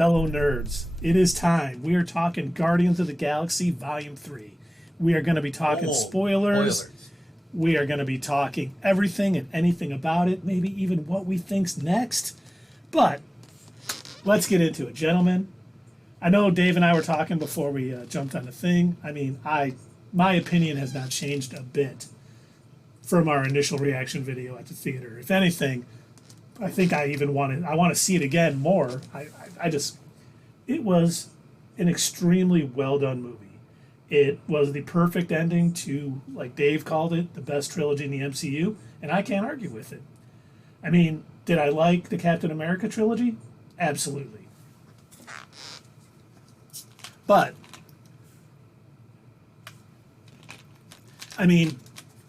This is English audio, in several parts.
fellow nerds, it is time. We are talking Guardians of the Galaxy Volume 3. We are going to be talking spoilers. We are going to be talking everything and anything about it, maybe even what we think's next. But let's get into it, gentlemen. I know Dave and I were talking before we jumped on the thing. I mean, my opinion has not changed a bit from our initial reaction video at the theater. If anything, I think I want to see it again more. It was an extremely well done movie. It was the perfect ending to, like Dave called it, the best trilogy in the MCU, and I can't argue with it. I mean, did I like the Captain America trilogy? Absolutely. But, I mean,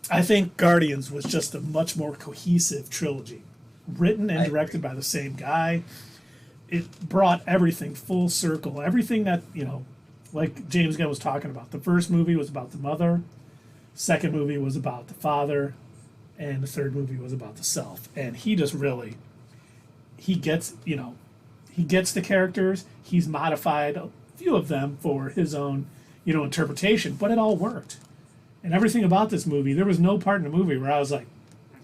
I think Guardians was just a much more cohesive trilogy. Written and directed by the same guy. It brought everything full circle. Everything that, like James Gunn was talking about. The first movie was about the mother. Second movie was about the father. And the third movie was about the self. And he just really, he gets the characters. He's modified a few of them for his own, interpretation. But it all worked. And everything about this movie, there was no part in the movie where I was like,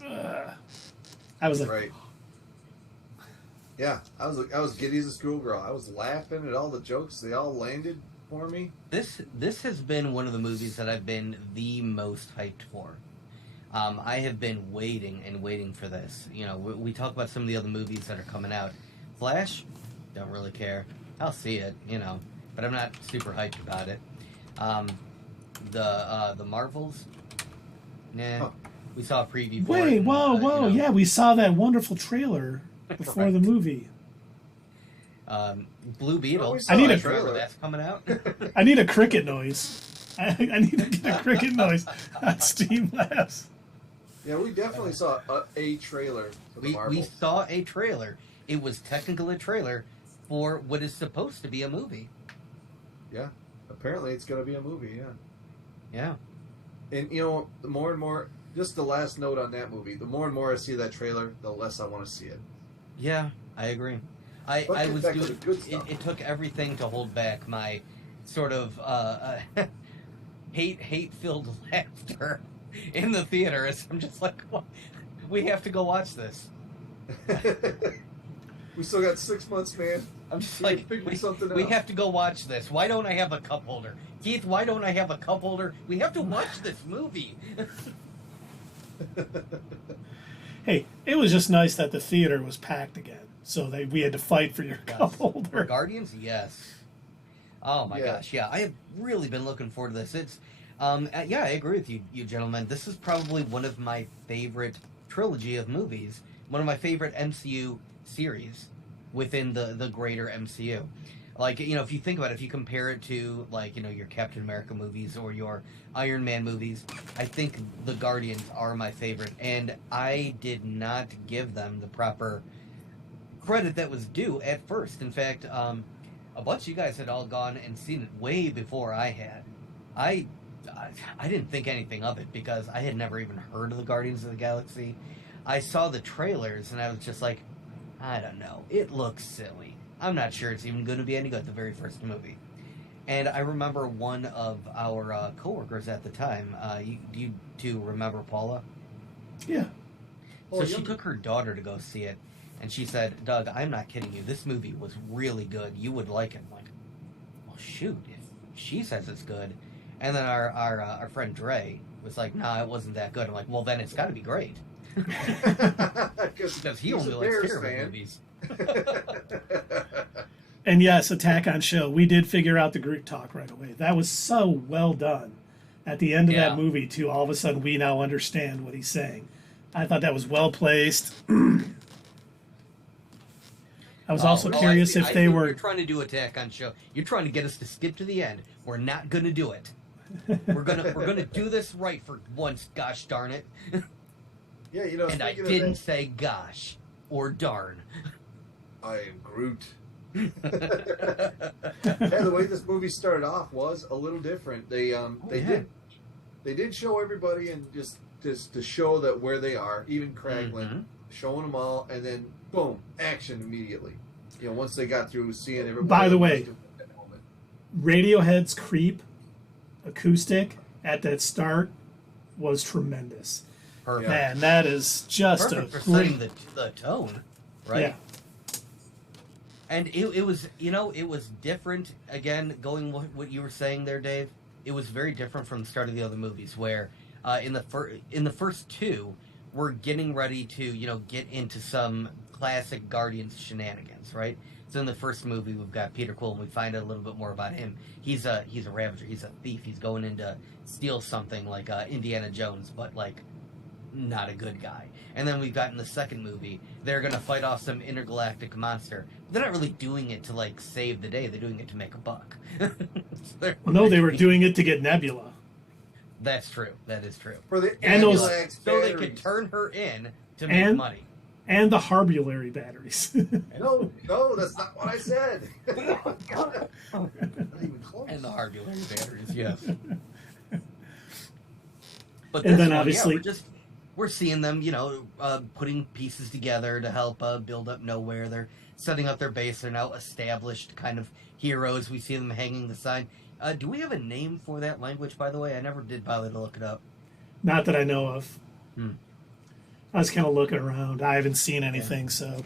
ugh. I was like, right. Yeah, I was giddy as a schoolgirl. I was laughing at all the jokes. They all landed for me. This has been one of the movies that I've been the most hyped for. I have been waiting for this. We talk about some of the other movies that are coming out. Flash, don't really care. I'll see it, but I'm not super hyped about it. The Marvels, nah. Huh. We saw a preview for it. Wait, whoa. Yeah, we saw that wonderful trailer before right. the movie. Blue Beetle. I need a trailer. That's coming out. I need a cricket noise. I need to get a cricket noise on Steam Labs. Yeah, we definitely saw a trailer for the Marvel. We saw a trailer. It was technically a trailer for what is supposed to be a movie. Yeah, apparently it's going to be a movie, Yeah. And, the more and more, just the last note on that movie, the more and more I see that trailer, the less I want to see it. Yeah, I agree. It took everything to hold back my sort of hate-filled laughter in the theater as I'm just like, well, we have to go watch this. We still got 6 months, man. I'm just like, we have to go watch this. Why don't I have a cup holder? Keith, why don't I have a cup holder? We have to watch this movie. Hey, it was just nice that the theater was packed again. So we had to fight for your cup holder. For Guardians, yes. Oh my gosh, yeah. I have really been looking forward to this. It's, I agree with you gentlemen. This is probably one of my favorite trilogy of movies. One of my favorite MCU series within the greater MCU. Like, if you think about it, if you compare it to, like, your Captain America movies or your Iron Man movies, I think the Guardians are my favorite. And I did not give them the proper credit that was due at first. In fact, a bunch of you guys had all gone and seen it way before I had. I didn't think anything of it because I had never even heard of the Guardians of the Galaxy. I saw the trailers and I was just like, I don't know. It looks silly. I'm not sure it's even going to be any good, the very first movie. And I remember one of our coworkers at the time, you two remember Paula? Yeah. So she took her daughter to go see it, and she said, Doug, I'm not kidding you, this movie was really good. You would like it. I'm like, well, shoot, if she says it's good. And then our friend Dre was like, nah, it wasn't that good. I'm like, well, then it's got to be great. Because he only likes terrible movies. And yes, Attack on Show. We did figure out the group talk right away. That was so well done. At the end of that movie, too, all of a sudden we now understand what he's saying. I thought that was well placed. I was also curious if they were... You're trying to do Attack on Show. You're trying to get us to skip to the end. We're not going to do it. We're gonna do this right for once, gosh darn it. Yeah, and I didn't say gosh or darn. I am Groot. Yeah, the way this movie started off was a little different. They did show everybody and just to show that where they are, even Kraglin, showing them all, and then boom, action immediately. You know, once they got through seeing everybody. By the way, Radiohead's "Creep" acoustic at that start was tremendous. Perfect. Man, that is just Perfect a for great setting the tone, right? Yeah. And it was, you know, it was different. Again, going what you were saying there, Dave. It was very different from the start of the other movies, where in the first two, we're getting ready to, you know, get into some classic Guardians shenanigans, right? So in the first movie, we've got Peter Quill, and we find out a little bit more about him. He's a Ravager. He's a thief. He's going in to steal something like Indiana Jones, but like not a good guy. And then we've got in the second movie, they're gonna fight off some intergalactic monster. They're not really doing it to like save the day. They're doing it to make a buck. So No, they were doing it to get Nebula. That's true. That is true. For the And those- So they could turn her in to make money. And the Harbulary batteries. No, that's not what I said. Not even close. And the Harbulary batteries, yes. But And this then one, obviously- we're seeing them, you know, putting pieces together to help build up Nowhere. They're setting up their base. They're now established kind of heroes. We see them hanging the sign. Do we have a name for that language, by the way? I never did bother to look it up. Not that I know of. I was kind of looking around. I haven't seen anything, so.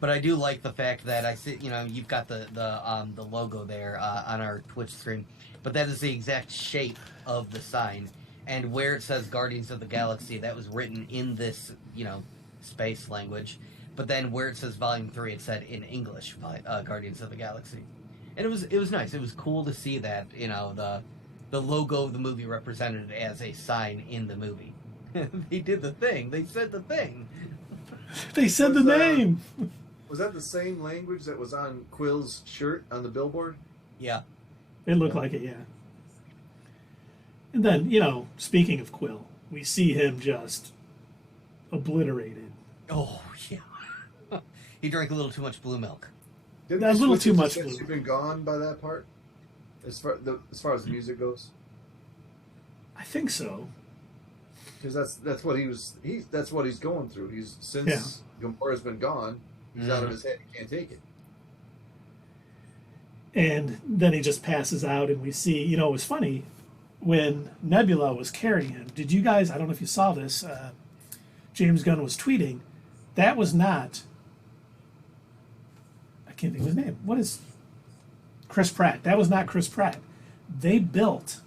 But I do like the fact that I see, you know, you've got the logo there on our Twitch stream, but that is the exact shape of the sign. And where it says Guardians of the Galaxy, that was written in this, you know, space language. But then where it says Volume 3, it said in English, Guardians of the Galaxy. And it was nice. It was cool to see that, you know, the logo of the movie represented as a sign in the movie. They did the thing. They said the thing. They said the name. Was that the same language that was on Quill's shirt on the billboard? Yeah. It looked like it, yeah. And then, you know, speaking of Quill, we see him just obliterated. Oh, yeah. He drank a little too much blue milk. Didn't That's a they little switch too it much since blue. You've been gone by that part, as far as the music goes, I think so. because that's what that's what he's going through. He's since Gamora's been gone, he's out of his head. He can't take it. And then he just passes out, and we see, you know, it was funny when Nebula was carrying him. Did you guys, I don't know if you saw this, James Gunn was tweeting, that was not, I can't think of his name. What is Chris Pratt? That was not Chris Pratt. They built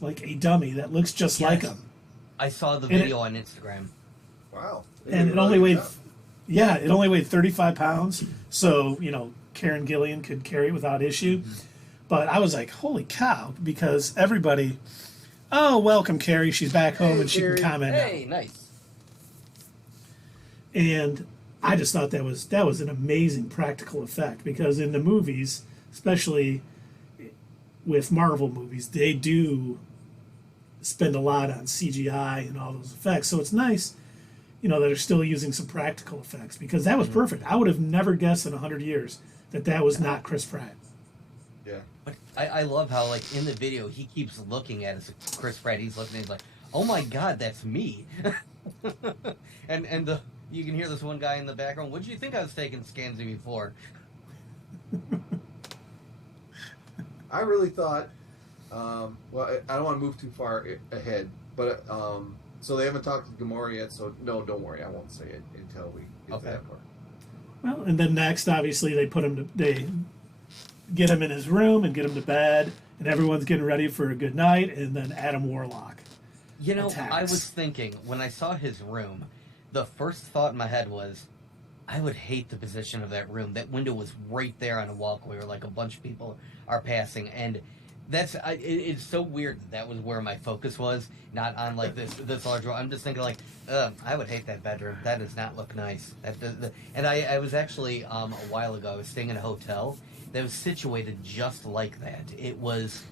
like a dummy that looks just like him. I saw the And video on Instagram. Wow. And it only weighed, it only weighed 35 pounds. So, you know, Karen Gillan could carry it without issue. But I was like, holy cow, because everybody, oh, welcome, Carrie. She's back home and she can comment now. Hey, nice. And I just thought that was an amazing practical effect, because in the movies, especially with Marvel movies, they do spend a lot on CGI and all those effects. So it's nice, you know, that they're still using some practical effects, because that was perfect. I would have never guessed in 100 years that was not Chris Pratt. Yeah. But I love how, like, in the video, he keeps looking at us, Chris Pratt. He's looking, he's like, oh my God, that's me. and you can hear this one guy in the background. What did you think I was taking scans of you for? I really thought, well, I don't want to move too far ahead, but so they haven't talked to Gamora yet, so no, don't worry, I won't say it until we get to that part. Well, and then next, obviously, they get him in his room and get him to bed, and everyone's getting ready for a good night, and then Adam Warlock attacks. I was thinking, when I saw his room, the first thought in my head was, I would hate the position of that room. That window was right there on a walkway where, like, a bunch of people are passing, and it's so weird that was where my focus was, not on, like, this large room. I'm just thinking, like, I would hate that bedroom. That does not look nice. And I was actually, a while ago, I was staying in a hotel that was situated just like that. It was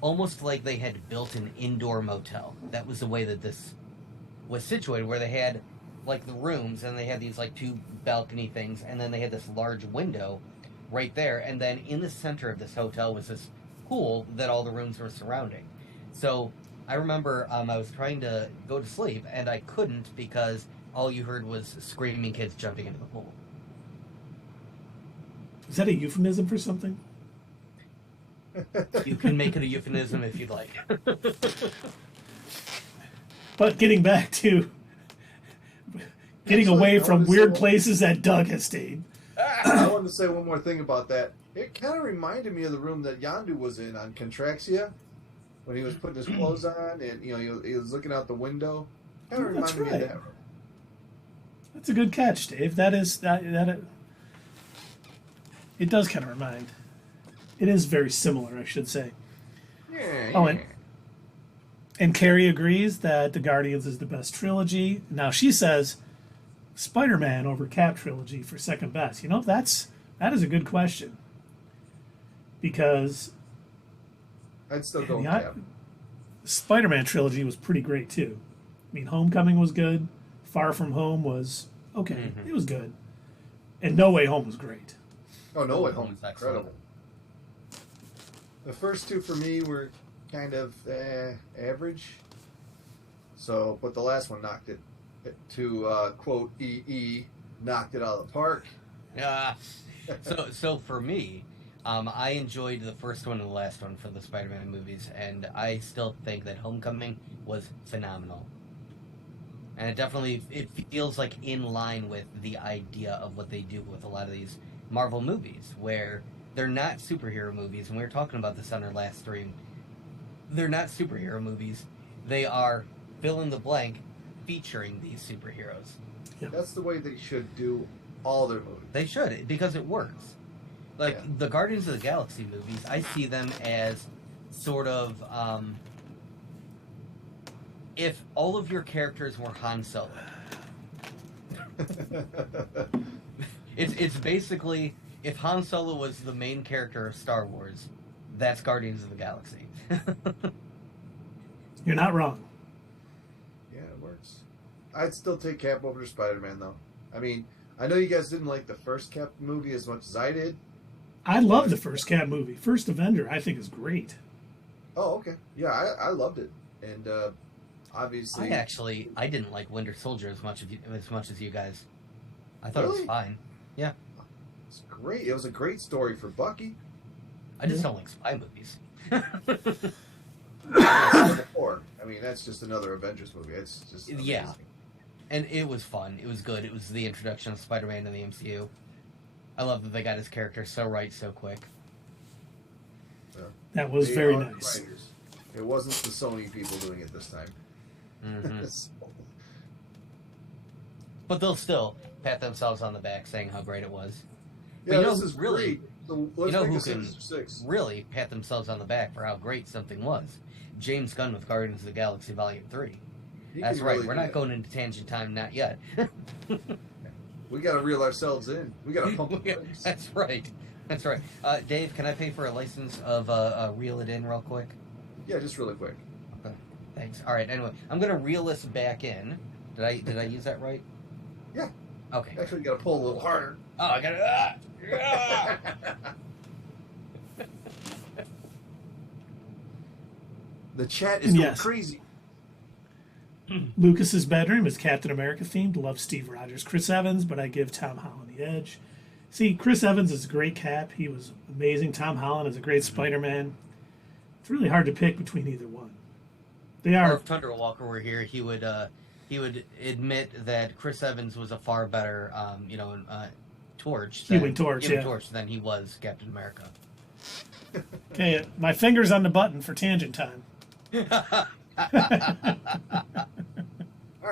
almost like they had built an indoor motel. That was the way that this was situated, where they had, like, the rooms, and they had these, like, two balcony things, and then they had this large window right there, and then in the center of this hotel was this pool that all the rooms were surrounding. So I remember I was trying to go to sleep, and I couldn't, because all you heard was screaming kids jumping into the pool. Is that a euphemism for something? You can make it a euphemism if you'd like. But getting back to getting away from weird places that Doug has stayed. I wanted to say one more thing about that. It kind of reminded me of the room that Yondu was in on Contraxia when he was putting his clothes on and he was looking out the window. Kind of reminded me of that room. That's a good catch, Dave. That it does kind of remind. It is very similar, I should say. Yeah. And Carrie agrees that the Guardians is the best trilogy. Now she says Spider-Man over Cap trilogy for second best. That is a good question. Because I'd still go with Cap. Spider-Man trilogy was pretty great too. I mean, Homecoming was good. Far From Home was okay. Mm-hmm. It was good. And No Way Home was great. Oh, No Way Home was incredible. The first two for me were kind of average. So, but the last one knocked it, to quote EE, knocked it out of the park. Yeah. So for me, I enjoyed the first one and the last one for the Spider-Man movies, and I still think that Homecoming was phenomenal. And it feels like in line with the idea of what they do with a lot of these Marvel movies, where they're not superhero movies, and we were talking about this on our last stream. They're not superhero movies. They are fill in the blank featuring these superheroes. Yeah. That's the way they should do all their movies. They should, because it works. Like, the Guardians of the Galaxy movies, I see them as sort of, if all of your characters were Han Solo. It's basically, if Han Solo was the main character of Star Wars, that's Guardians of the Galaxy. You're not wrong. Yeah, it works. I'd still take Cap over to Spider-Man, though. I mean, I know you guys didn't like the first Cap movie as much as I did. I love the first Cap movie. First Avenger, I think, is great. Oh, okay. Yeah, I loved it. And obviously... I didn't like Winter Soldier as much as you guys. I thought it was fine. Yeah. It's great. It was a great story for Bucky. I just don't like spy movies. I mean, that's just another Avengers movie. It's just amazing. Yeah. And it was fun. It was good. It was the introduction of Spider-Man in the MCU. I love that they got his character so right so quick. Yeah. That was very nice. Writers. It wasn't the Sony people doing it this time. Mm-hmm. But they'll still pat themselves on the back saying how great it was. Yeah, but this is really... So you know who can really pat themselves on the back for how great something was? James Gunn with Guardians of the Galaxy Volume 3. That's right. We're not going into tangent time, not yet. We got to reel ourselves in. We got to pump the brakes. That's right. That's right. Dave, can I pay for a license of reel it in real quick? Yeah, just really quick. Okay. Thanks. All right. Anyway, I'm gonna reel this back in. Did I use that right? Yeah. Okay. Actually, you got to pull a little harder. Oh, I got to. The chat is going crazy. Lucas's bedroom is Captain America themed. Love Steve Rogers, Chris Evans, but I give Tom Holland the edge. See, Chris Evans is a great Cap. He was amazing. Tom Holland is a great Spider-Man. It's really hard to pick between either one. They are. Or if Thunder Walker were here, he would admit that Chris Evans was a far better, Torch. Human Torch than he was Captain America. Okay, my finger's on the button for tangent time. All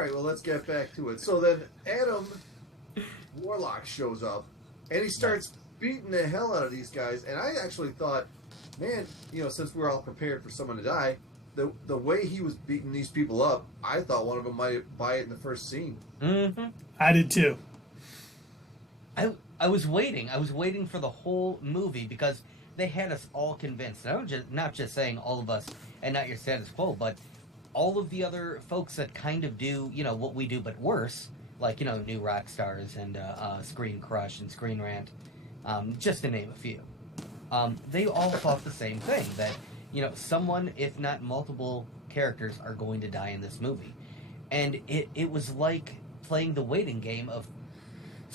right, well, let's get back to it. So then Adam Warlock shows up, and he starts beating the hell out of these guys. And I actually thought, man, since we're all prepared for someone to die, the way he was beating these people up, I thought one of them might buy it in the first scene. Mm-hmm. I did too. I was waiting. I was waiting for the whole movie because they had us all convinced. And I'm not just saying all of us and not your status quo, but all of the other folks that kind of do, what we do but worse, like, New Rock Stars and Screen Crush and Screen Rant, just to name a few. They all thought the same thing, that, someone, if not multiple characters, are going to die in this movie. And it was like playing the waiting game of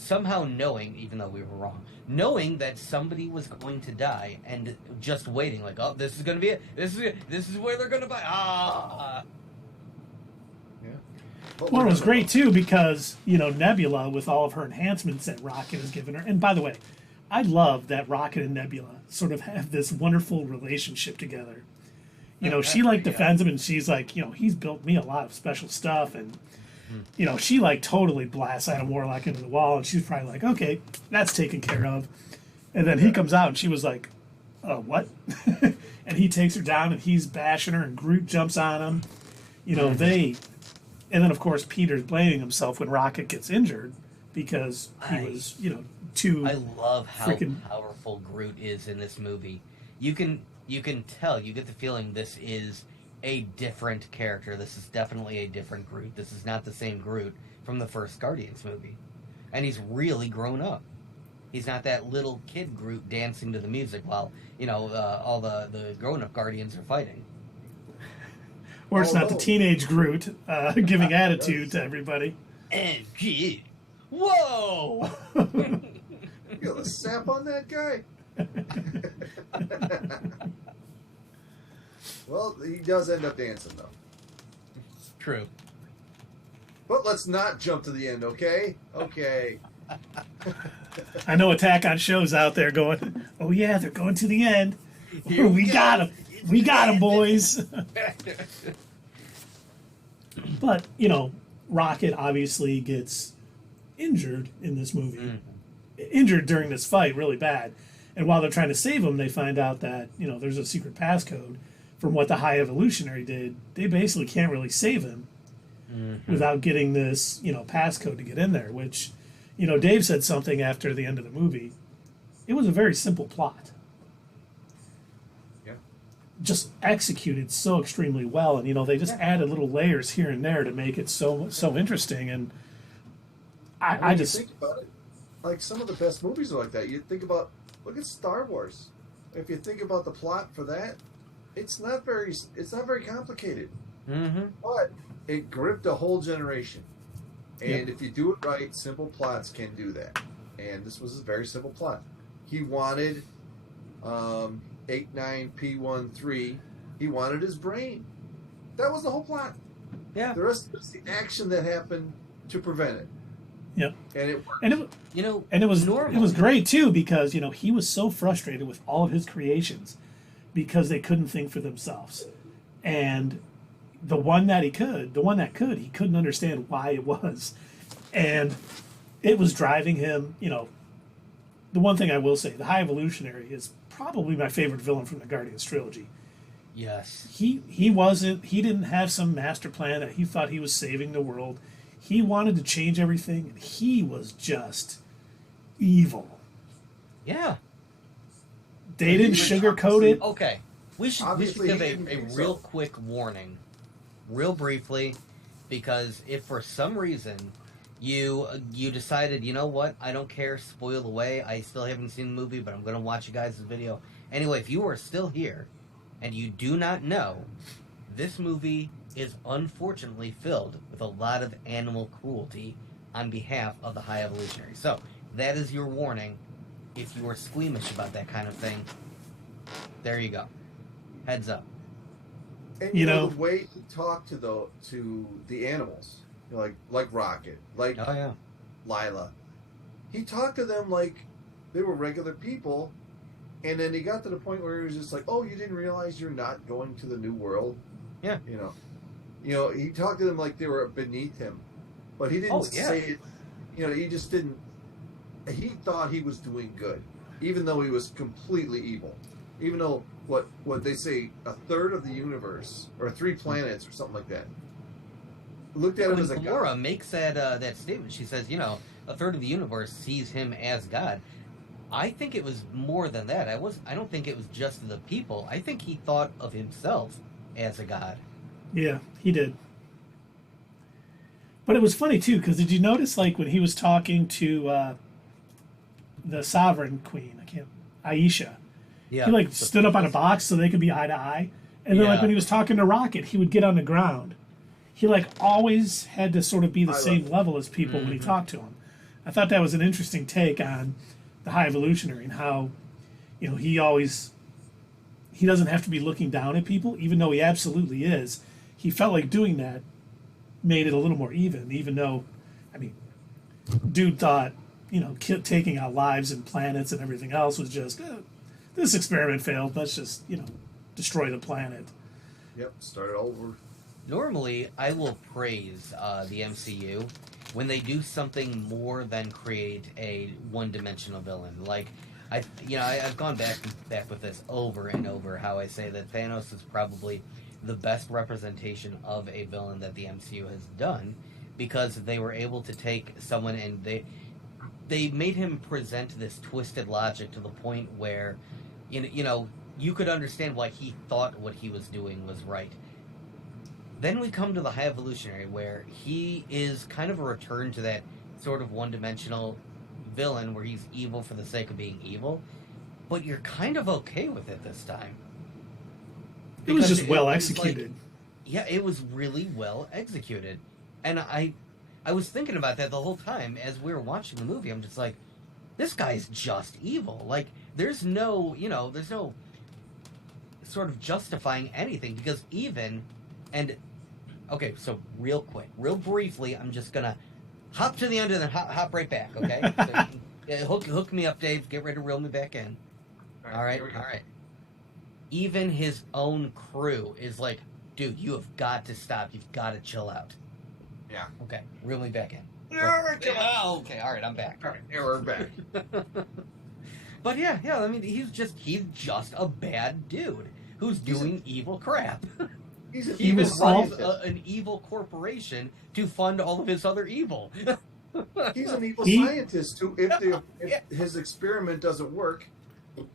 somehow knowing, even though we were wrong, knowing that somebody was going to die and just waiting, like, oh, this is going to be it. This is where they're going to buy. Yeah. Well, it was great too because, you know, Nebula with all of her enhancements that Rocket has given her. And by the way, I love that Rocket and Nebula sort of have this wonderful relationship together. You know, she like defends him, and she's like, you know, he's built me a lot of special stuff, and you know, she like totally blasts Adam Warlock into the wall, and she's probably like, okay, that's taken care of. And then he comes out, and she was like, what? And he takes her down, and he's bashing her, and Groot jumps on him. You know, and then of course Peter's blaming himself when Rocket gets injured because he was, you know, too. I love how powerful Groot is in this movie. You can tell, you get the feeling this is a different character. This is definitely a different Groot. This is not the same Groot from the first Guardians movie. And he's really grown up. He's not that little kid Groot dancing to the music while, you know, all the grown-up Guardians are fighting. Or it's not the teenage Groot giving attitude to everybody. And whoa! You got a sap on that guy? Well, he does end up dancing, though. True. But let's not jump to the end, okay? Okay. I know Attack on Show's out there going, oh yeah, they're going to the end. We got him. We got him, boys. But, you know, Rocket obviously gets injured in this movie. Injured during this fight really bad. And while they're trying to save him, they find out that, you know, there's a secret passcode from what the High Evolutionary did. They basically can't really save him without getting this, you know, passcode to get in there, which, you know, Dave said something after the end of the movie. It was a very simple plot. Yeah. Just executed so extremely well. And, you know, they just added little layers here and there to make it so interesting. And I just think about it, like some of the best movies are like that. You think about, look at Star Wars. If you think about the plot for that, it's not very complicated. But it gripped a whole generation. And if you do it right, simple plots can do that. And this was a very simple plot. He wanted 89P13. He wanted his brain. That was the whole plot. Yeah. The rest was the action that happened to prevent it. Yep. And it worked. And it was normal. It was great too because, you know, he was so frustrated with all of his creations because they couldn't think for themselves. And the one that could, he couldn't understand why it was. And it was driving him, you know. The one thing I will say, the High Evolutionary is probably my favorite villain from the Guardians trilogy. Yes. He didn't have some master plan that he thought he was saving the world. He wanted to change everything, and he was just evil. Yeah. They didn't sugarcoat it. Okay. We should give a real quick warning, real briefly, because if for some reason you decided, you know what, I don't care, spoil away, I still haven't seen the movie, but I'm going to watch you guys' video. Anyway, if you are still here and you do not know, this movie is unfortunately filled with a lot of animal cruelty on behalf of the High Evolutionary. So, that is your warning. If you are squeamish about that kind of thing, there you go. Heads up. And you know the way he talked to the animals, you know, like Rocket, like Lila, he talked to them like they were regular people, and then he got to the point where he was just like, "Oh, you didn't realize you're not going to the new world?" Yeah. You know, he talked to them like they were beneath him, but he didn't say it. You know, he just didn't. He thought he was doing good, even though he was completely evil. Even though what they say, a third of the universe or 3 planets or something like that looked at him as a god. Laura makes that statement. She says, you know, a third of the universe sees him as God. I think it was more than that. I don't think it was just the people. I think he thought of himself as a god. Yeah, he did. But it was funny too, because did you notice, like, when he was talking to the Sovereign Queen, Aisha, he like stood up on a box so they could be eye to eye, and then like when he was talking to Rocket, he would get on the ground. He like always had to sort of be the same level as people when he talked to them. I thought that was an interesting take on the High Evolutionary and how, he doesn't have to be looking down at people, even though he absolutely is. He felt like doing that made it a little more even though, I mean, dude thought, taking out lives and planets and everything else was just, this experiment failed, let's just, destroy the planet. Yep, start it over. Normally, I will praise the MCU when they do something more than create a one-dimensional villain. Like, I've gone back with this over and over, how I say that Thanos is probably the best representation of a villain that the MCU has done, because they were able to take someone and they made him present this twisted logic to the point where, you could understand why he thought what he was doing was right. Then we come to the High Evolutionary, where he is kind of a return to that sort of one-dimensional villain where he's evil for the sake of being evil, but you're kind of okay with it this time. It was just well executed. It was really well executed. And I was thinking about that the whole time as we were watching the movie. I'm just like, this guy's just evil. Like, there's no sort of justifying anything, because okay, so real briefly, I'm just gonna hop to the end and then hop right back, okay? So, hook me up, Dave. Get ready to reel me back in. All right. Even his own crew is like, dude, you have got to stop. You've got to chill out. Yeah. Okay, reel me back in. Okay, all right, I'm back. All right, yeah, we're back. But yeah, I mean, he's just a bad dude who's doing evil crap. He was an evil corporation to fund all of his other evil. He's an evil scientist who, if his experiment doesn't work,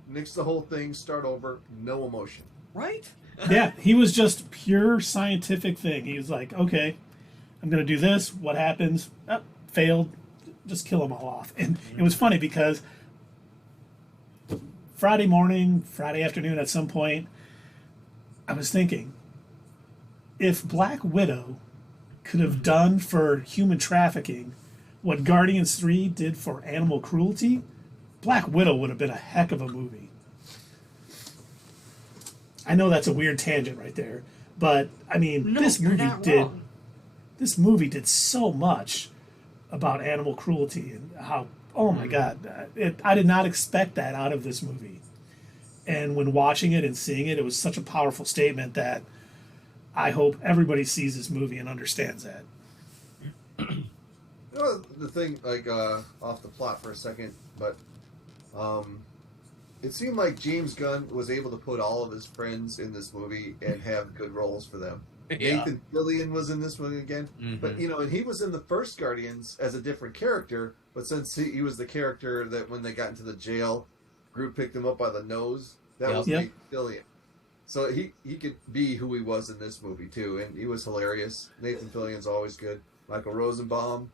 nix the whole thing, start over, no emotion. Right? Yeah, he was just pure scientific thing. He was like, okay, I'm going to do this. What happens? Oh, failed. Just kill them all off. And it was funny because Friday afternoon at some point, I was thinking, if Black Widow could have done for human trafficking what Guardians 3 did for animal cruelty, Black Widow would have been a heck of a movie. I know that's a weird tangent right there, but I mean, this movie did so much about animal cruelty and how, oh my God, I did not expect that out of this movie. And when watching it and seeing it, it was such a powerful statement that I hope everybody sees this movie and understands that. The thing, like, off the plot for a second, but it seemed like James Gunn was able to put all of his friends in this movie and have good roles for them. Yeah. Nathan Fillion was in this one again, but and he was in the first Guardians as a different character, but since he was the character that when they got into the jail, Groot picked him up by the nose, that was Nathan Fillion. So he could be who he was in this movie too, and he was hilarious. Nathan Fillion's always good. Michael Rosenbaum,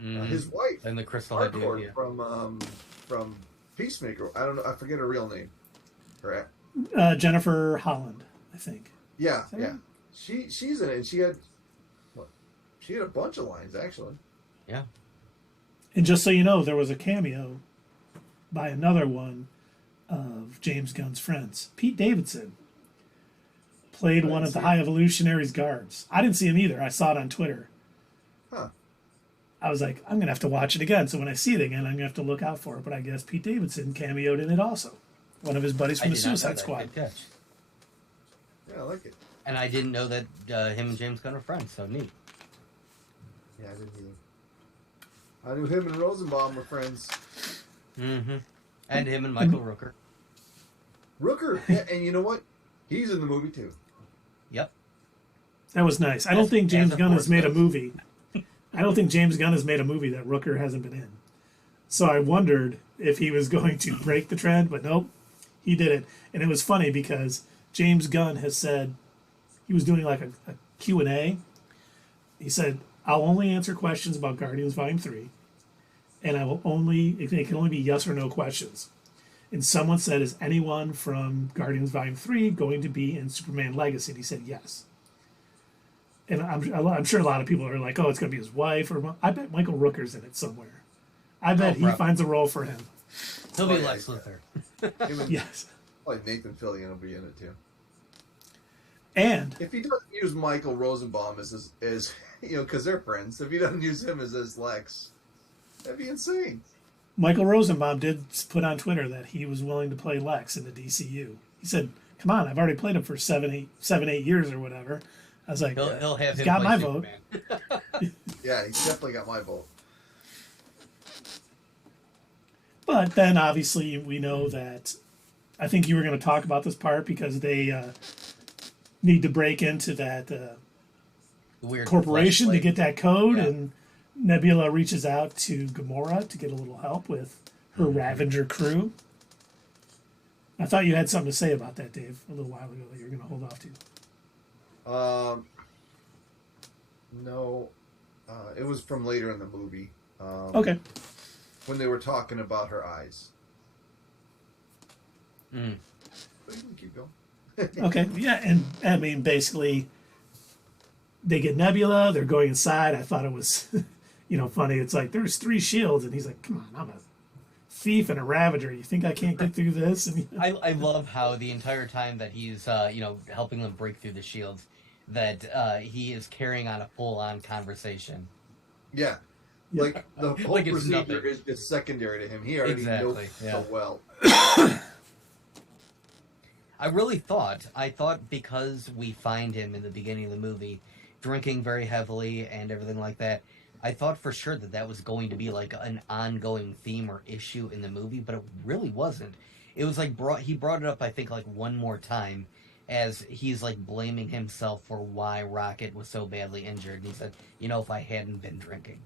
his wife, and the Crystal Hardcore from Peacemaker. I don't know. I forget her real name. Jennifer Holland, I think. Yeah. She's in it, and she had a bunch of lines actually. Yeah. And just so you know, there was a cameo by another one of James Gunn's friends, Pete Davidson. Played one of the High Evolutionary's guards. I didn't see him either. I saw it on Twitter. Huh. I was like, I'm going to have to watch it again. So when I see it again, I'm going to have to look out for it. But I guess Pete Davidson cameoed in it also. One of his buddies from the Suicide Squad. Yeah, I like it. And I didn't know that him and James Gunn are friends, so neat. Yeah, I didn't either. I knew him and Rosenbaum were friends. Mm-hmm. And him and Michael Rooker. Rooker, yeah, and you know what? He's in the movie too. Yep. That was nice. I don't think James Gunn has made a movie. I don't think James Gunn has made a movie that Rooker hasn't been in. So I wondered if he was going to break the trend, but nope, he did it. And it was funny because James Gunn has said, he was doing like a Q&A. He said, I'll only answer questions about Guardians Volume 3, and it can only be yes or no questions. And someone said, is anyone from Guardians Volume 3 going to be in Superman Legacy? And he said yes. And I'm sure a lot of people are like, oh, it's going to be his wife. Or I bet Michael Rooker's in it somewhere. I bet he finds a role for him. He'll be Lex Luthor. Yes. Like Nathan Fillion will be in it too. And if he doesn't use Michael Rosenbaum as because they're friends, if he doesn't use him as Lex, that'd be insane. Michael Rosenbaum did put on Twitter that he was willing to play Lex in the DCU. He said, "Come on, I've already played him for 7, 8 years or whatever." I was like, "He'll have him got my Superman. vote." Yeah, he's definitely got my vote. But then, obviously, we know that. I think you were going to talk about this part because they need to break into that weird corporation to get that code, Yeah. and Nebula reaches out to Gamora to get a little help with her Ravager crew. I thought you had something to say about that, Dave, a little while ago that you were going to hold off to. No, it was from later in the movie. Okay. When they were talking about her eyes. But you can keep going. Okay, yeah, and I mean, basically, they get Nebula, they're going inside. I thought it was, funny. It's like, there's 3 shields, and he's like, come on, I'm a thief and a Ravager. You think I can't get through this? And, I love how the entire time that he's, helping them break through the shields, that he is carrying on a full-on conversation. Yeah. Like, the whole Like it's procedure nothing. is secondary to him. He already knows so well. I thought because we find him in the beginning of the movie drinking very heavily and everything like that, I thought for sure that was going to be like an ongoing theme or issue in the movie, but it really wasn't. It was like he brought it up, I think, like one more time as he's like blaming himself for why Rocket was so badly injured. And he said, if I hadn't been drinking.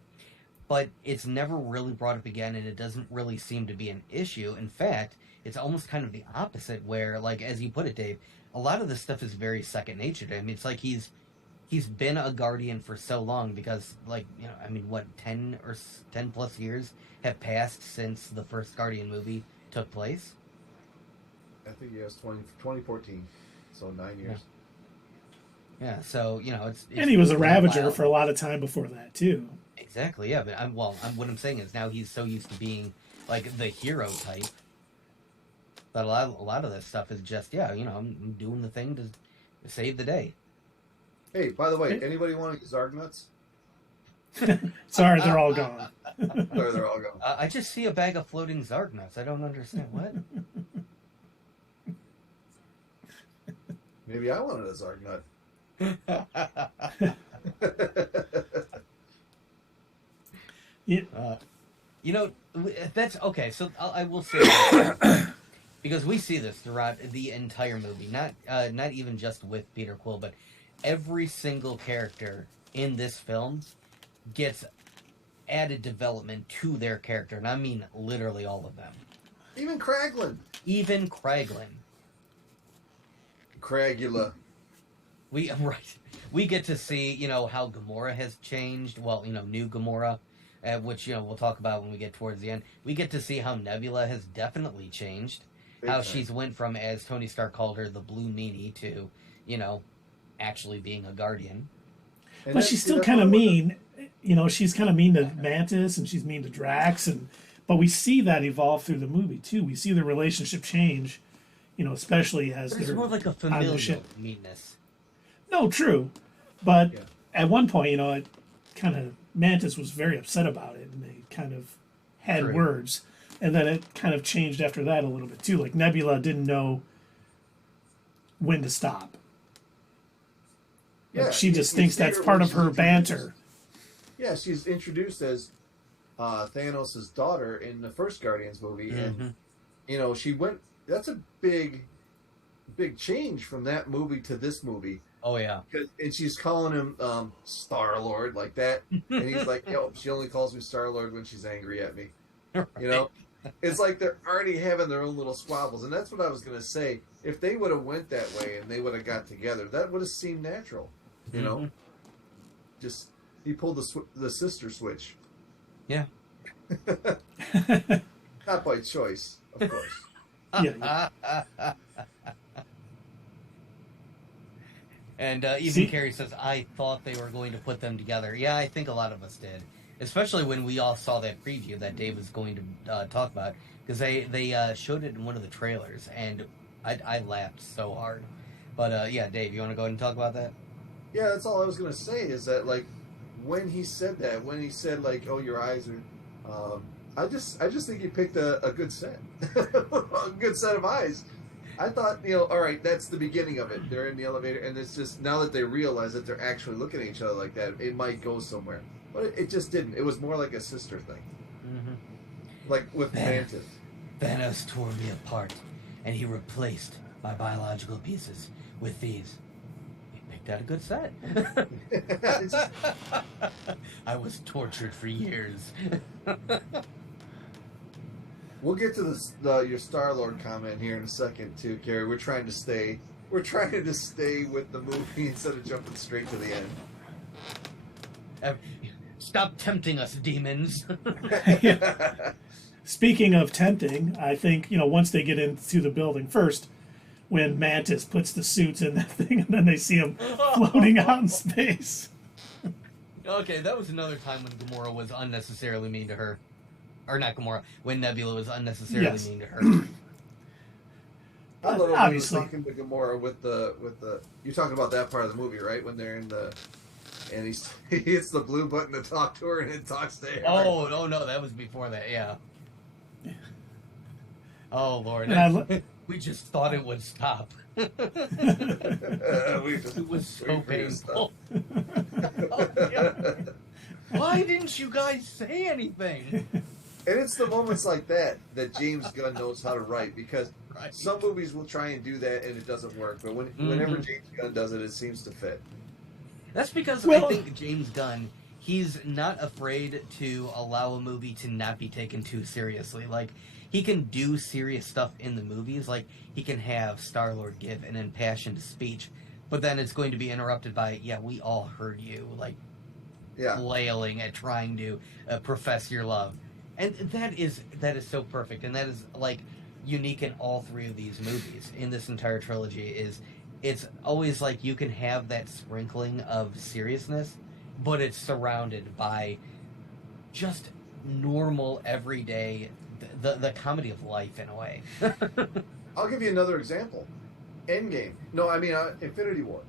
But it's never really brought up again, and it doesn't really seem to be an issue. In fact, it's almost kind of the opposite, where, like, as you put it, Dave, a lot of this stuff is very second nature to him. It's like he's been a Guardian for so long because, like, 10 plus years have passed since the first Guardian movie took place? I think it was 2014, so 9 years. Yeah, so, it's and he was a Ravager for a lot of time before that, too. Exactly, yeah, but what I'm saying is now he's so used to being, like, the hero type that a lot of this stuff is just, I'm doing the thing to save the day. Hey, by the way, anybody want Zarg nuts? Sorry, they're all gone. Sorry, they're all gone. I just see a bag of floating Zarg nuts. I don't understand what. Maybe I wanted a Zarg nut. Yeah. That's okay. So I will say that, because we see this throughout the entire movie, not even just with Peter Quill, but every single character in this film gets added development to their character, and I mean literally all of them. Even Kraglin. Cragula. We get to see how Gamora has changed. Well, new Gamora. Which, we'll talk about when we get towards the end. We get to see how Nebula has definitely changed. How she's went from, as Tony Stark called her, the Blue Meanie to, actually being a Guardian. But she's still kind of mean. She's kind of mean to Mantis, and she's mean to Drax. But we see that evolve through the movie, too. We see the relationship change, especially as But it's more like a familial meanness. No, true. But at one point, it kind of... Mantis was very upset about it, and they kind of had words. And then it kind of changed after that a little bit, too. Like, Nebula didn't know when to stop. Like, she just thinks that's part of her banter. Yeah, she's introduced as Thanos' daughter in the first Guardians movie. And, she went... That's a big change from that movie to this movie. Oh, yeah. And she's calling him Star-Lord like that. And he's like, she only calls me Star-Lord when she's angry at me. Right. It's like they're already having their own little squabbles. And that's what I was going to say. If they would have went that way and they would have got together, that would have seemed natural. Just, he pulled the sister switch. Yeah. Not by choice, of course. Yeah. And even Carrie says, I thought they were going to put them together. Yeah, I think a lot of us did. Especially when we all saw that preview that Dave was going to talk about, because they showed it in one of the trailers, and I laughed so hard. But yeah, Dave, you want to go ahead and talk about that? Yeah, that's all I was gonna say. Is that like when he said that, when he said like, "Oh, your eyes are," I just think he picked a good set, a good set of eyes. I thought, all right, that's the beginning of it. They're in the elevator, and it's just now that they realize that they're actually looking at each other like that, it might go somewhere. But it just didn't. It was more like a sister thing, like with Mantis. Thanos tore me apart, and he replaced my biological pieces with these. He picked out a good set. I was tortured for years. We'll get to your Star-Lord comment here in a second too, Carrie. We're trying to stay with the movie instead of jumping straight to the end. Stop tempting us, demons. Speaking of tempting, I think, once they get into the building first, when Mantis puts the suits in that thing and then they see him floating out in space. Okay, that was another time when Gamora was unnecessarily mean to her. Or not Gamora, when Nebula was unnecessarily mean to her. I love it when he's talking to Gamora with the. You're talking about that part of the movie, right? When they're in the, and he hits the blue button to talk to her, and it talks to her. Oh no, that was before that. Yeah. Oh Lord, we just thought it would stop. It was so painful. Oh, yeah. Why didn't you guys say anything? And it's the moments like that James Gunn knows how to write, because some movies will try and do that and it doesn't work, but whenever James Gunn does it, it seems to fit. That's because I think James Gunn, he's not afraid to allow a movie to not be taken too seriously. Like, he can do serious stuff in the movies, like he can have Star-Lord give an impassioned speech, but then it's going to be interrupted by, we all heard you, like, flailing at trying to profess your love. And that is so perfect, and that is like unique in all three of these movies. In this entire trilogy, it's always like you can have that sprinkling of seriousness, but it's surrounded by just normal, everyday, the comedy of life in a way. I'll give you another example. Endgame. No, I mean Infinity War.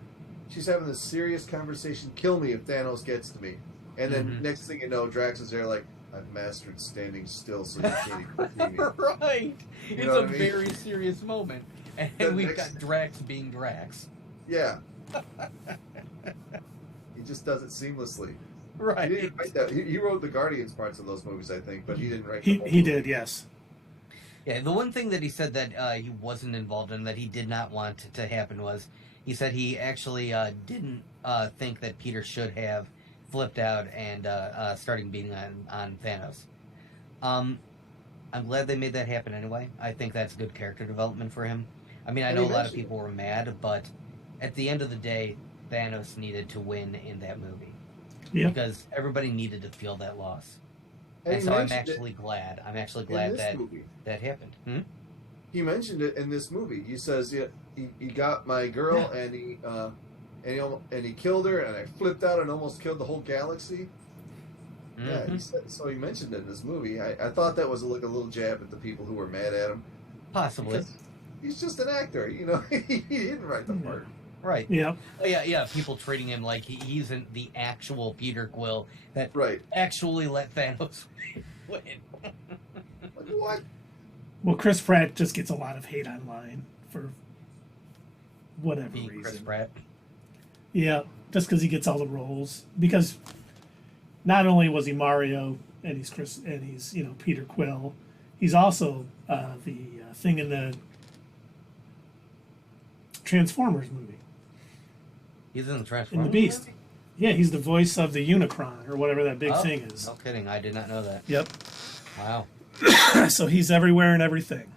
She's having this serious conversation. Kill me if Thanos gets to me. And then next thing you know, Drax is there like, I've mastered standing still so you can't even see me. Right. It's a very serious moment. And we've got Drax being Drax. Yeah. He just does it seamlessly. Right. He didn't write that. He wrote the Guardians parts of those movies, I think, but he didn't write He did, yes. Yeah, the one thing that he said that he wasn't involved in, that he did not want to happen, was he said he actually didn't think that Peter should have flipped out and starting beating on Thanos. I'm glad they made that happen anyway. I think that's good character development for him. I mean, I know a lot of people were mad, but at the end of the day, Thanos needed to win in that movie. Yeah. Because everybody needed to feel that loss. And so I'm actually glad. I'm actually glad that happened. He mentioned it in this movie. He says, he got my girl and he killed her, and I flipped out and almost killed the whole galaxy. Yeah, he said, so he mentioned it in this movie. I thought that was like a little jab at the people who were mad at him. Possibly. Because he's just an actor, he didn't write the part. Right. Yeah. Yeah. People treating him like he's the actual Peter Quill that actually let Thanos win. What? Well, Chris Pratt just gets a lot of hate online for whatever reason. Chris Pratt. Yeah, just because he gets all the roles. Because not only was he Mario and he's Peter Quill, he's also the thing in the Transformers movie. He's in the Transformers in the Beast. movie? Yeah, he's the voice of the Unicron or whatever that big thing is. No kidding, I did not know that. Yep. Wow. So he's everywhere and everything.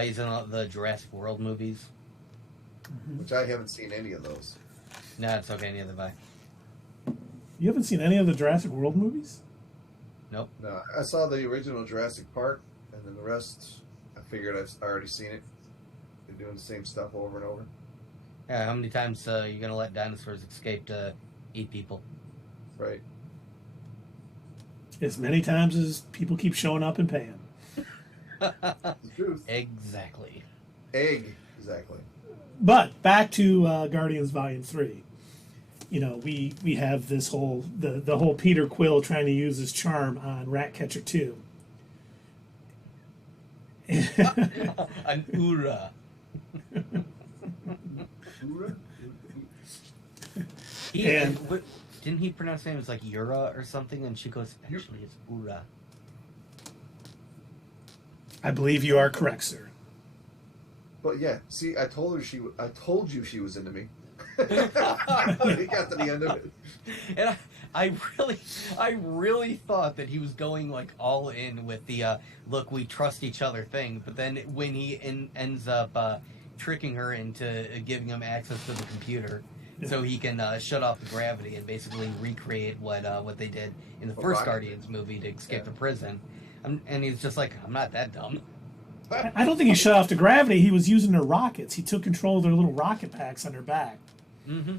He's in the Jurassic World movies. Which I haven't seen any of those. No, it's okay, neither have I. You haven't seen any of the Jurassic World movies? Nope. No, I saw the original Jurassic Park, and then the rest, I figured I've already seen it. They're doing the same stuff over and over. Yeah, how many times are you going to let dinosaurs escape to eat people? Right. as many times as people keep showing up and paying. The truth. Exactly. Exactly. But back to Guardians Volume 3. You know, we have this whole the whole Peter Quill trying to use his charm on Ratcatcher 2. An Ura. Didn't he pronounce his name as like Ura or something? And she goes, actually, it's Ura. I believe you are correct, sir. But yeah, see, I told you she was into me. He got to the end of it. And I really thought that he was going like all in with the look, we trust each other thing. But then when he ends up tricking her into giving him access to the computer, so he can shut off the gravity and basically recreate what they did in the first Guardians movie to escape the prison. And he's just like, I'm not that dumb. I don't think he shut off the gravity. He was using their rockets. He took control of their little rocket packs on their back. Mm-hmm.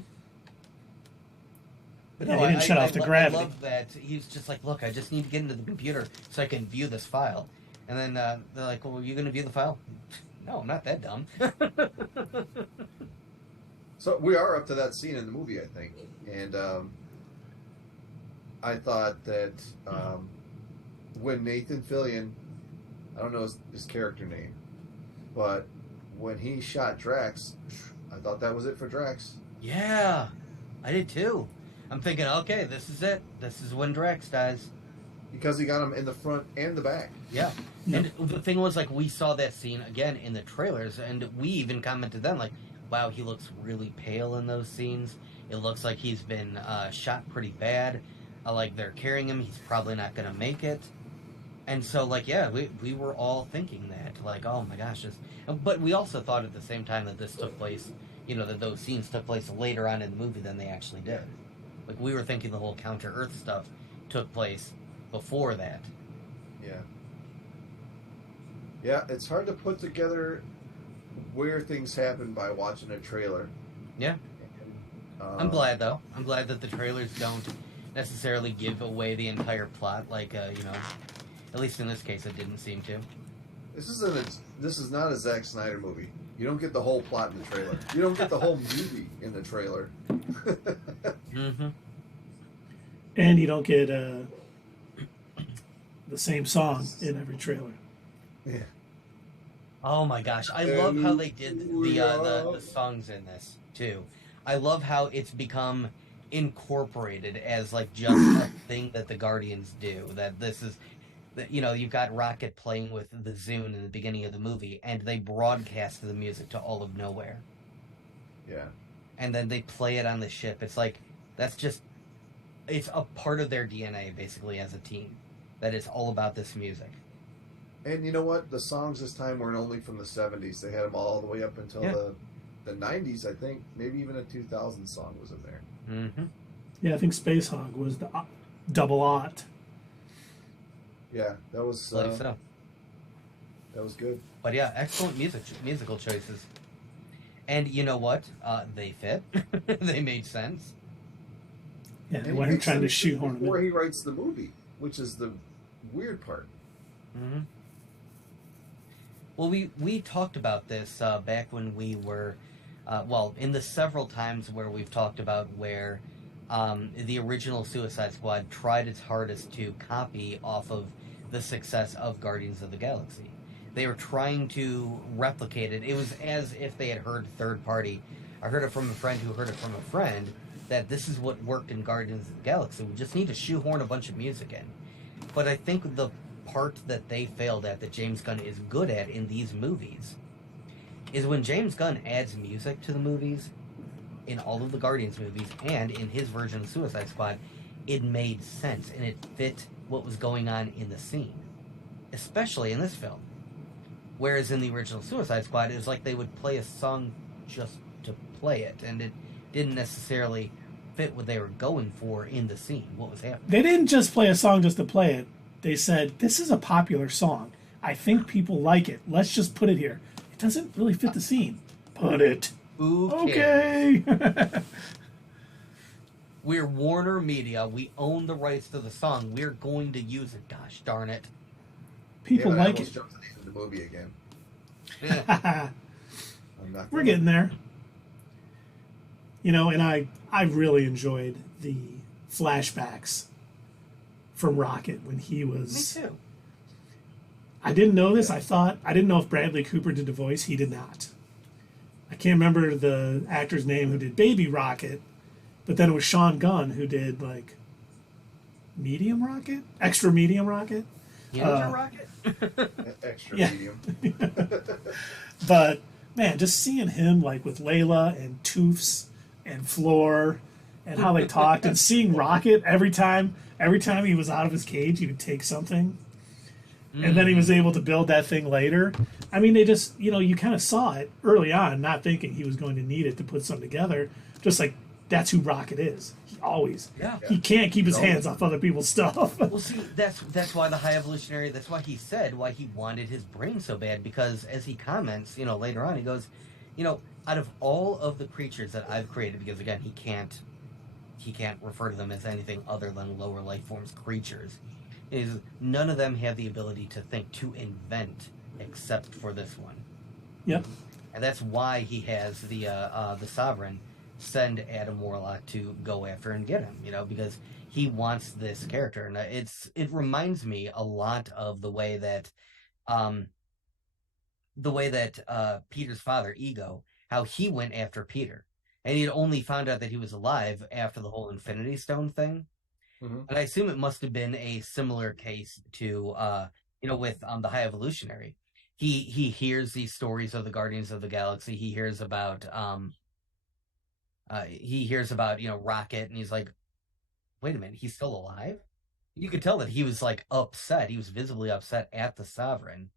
But yeah, he didn't shut off the gravity. I love that he's just like, look, I just need to get into the computer so I can view this file. And then they're like, well, are you going to view the file? No, I'm not that dumb. So we are up to that scene in the movie, I think. And I thought that when Nathan Fillion, I don't know his character name, but when he shot Drax, I thought that was it for Drax. Yeah, I did too. I'm thinking, okay, this is it. This is when Drax dies. Because he got him in the front and the back. Yeah. And the thing was, like, we saw that scene again in the trailers, and we even commented then, like, wow, he looks really pale in those scenes. It looks like he's been shot pretty bad. Like, they're carrying him. He's probably not going to make it. And so, like, yeah, we were all thinking that. Like, oh, my gosh. But we also thought at the same time that this took place, you know, that those scenes took place later on in the movie than they actually did. Like, we were thinking the whole Counter-Earth stuff took place before that. Yeah. Yeah, it's hard to put together where things happen by watching a trailer. Yeah. I'm glad, though. I'm glad that the trailers don't necessarily give away the entire plot, like, you know, at least in this case it didn't seem to. This is not a Zack Snyder movie. You don't get the whole plot in the trailer. You don't get the whole movie in the trailer. Mm-hmm. And you don't get the same song in every trailer. Yeah. Oh my gosh, I love how they did the songs in this too. I love how it's become incorporated as like just a thing that the Guardians do. That this is, you know, you've got Rocket playing with the Zune in the beginning of the movie, and they broadcast the music to all of nowhere. Yeah. And then they play it on the ship. It's like it's a part of their DNA basically as a team. That it's all about this music. And you know what? The songs this time weren't only from the 70s. They had them all the way up until the 90s, I think. Maybe even a 2000 song was in there. Mm-hmm. Yeah, I think Space Hog was the double aught. Yeah, that was So. That was good. But yeah, excellent musical choices. And you know what? They fit. They made sense. Yeah, they weren't trying to shoehorn them before in. he writes the movie, which is the weird part. Mm-hmm. Well, we talked about this back when we were, in the several times where we've talked about where the original Suicide Squad tried its hardest to copy off of the success of Guardians of the Galaxy. They were trying to replicate it. It was as if they had heard third party. I heard it from a friend who heard it from a friend that this is what worked in Guardians of the Galaxy. We just need to shoehorn a bunch of music in. But I think the part that they failed at, that James Gunn is good at in these movies, is when James Gunn adds music to the movies, in all of the Guardians movies, and in his version of Suicide Squad, it made sense, and it fit what was going on in the scene. Especially in this film. Whereas in the original Suicide Squad, it was like they would play a song just to play it, and it didn't necessarily fit what they were going for in the scene, what was happening. They didn't just play a song just to play it. They said, this is a popular song. I think people like it. Let's just put it here. It doesn't really fit the scene. Put it. Who Okay. We're Warner Media. We own the rights to the song. We're going to use it. Gosh darn it. People I like almost it. jumped to the end of the movie again. Yeah. We're getting there. You know, and I really enjoyed the flashbacks from Rocket when he was. Me too. I didn't know this. I didn't know if Bradley Cooper did the voice. He did not. I can't remember the actor's name who did Baby Rocket, but then it was Sean Gunn who did like Medium Rocket, Extra Medium Rocket. Rocket. Extra Yeah. medium. But man, just seeing him like with Layla and Toofs and Floor and how they talked, and seeing Rocket every time he was out of his cage, he would take something. And then he was able to build that thing later. I mean, they just, you know, you kind of saw it early on, not thinking he was going to need it to put something together. Just like, that's who Rocket is. He always. Yeah. He can't keep his hands off other people's stuff. Well, see, that's why the High Evolutionary, that's why he said why he wanted his brain so bad, because as he comments, you know, later on, he goes, you know, out of all of the creatures that I've created, because again, he can't refer to them as anything other than lower life forms creatures, is none of them have the ability to think, to invent, except for this one. Yep. And that's why he has the Sovereign send Adam Warlock to go after and get him, you know, because he wants this character. And it reminds me a lot of the way that Peter's father, Ego, how he went after Peter. And he had only found out that he was alive after the whole Infinity Stone thing. Mm-hmm. And I assume it must have been a similar case to, you know, with the High Evolutionary. He hears these stories of the Guardians of the Galaxy. He hears about, you know, Rocket, and he's like, wait a minute, he's still alive? You could tell that he was like upset. He was visibly upset at the Sovereign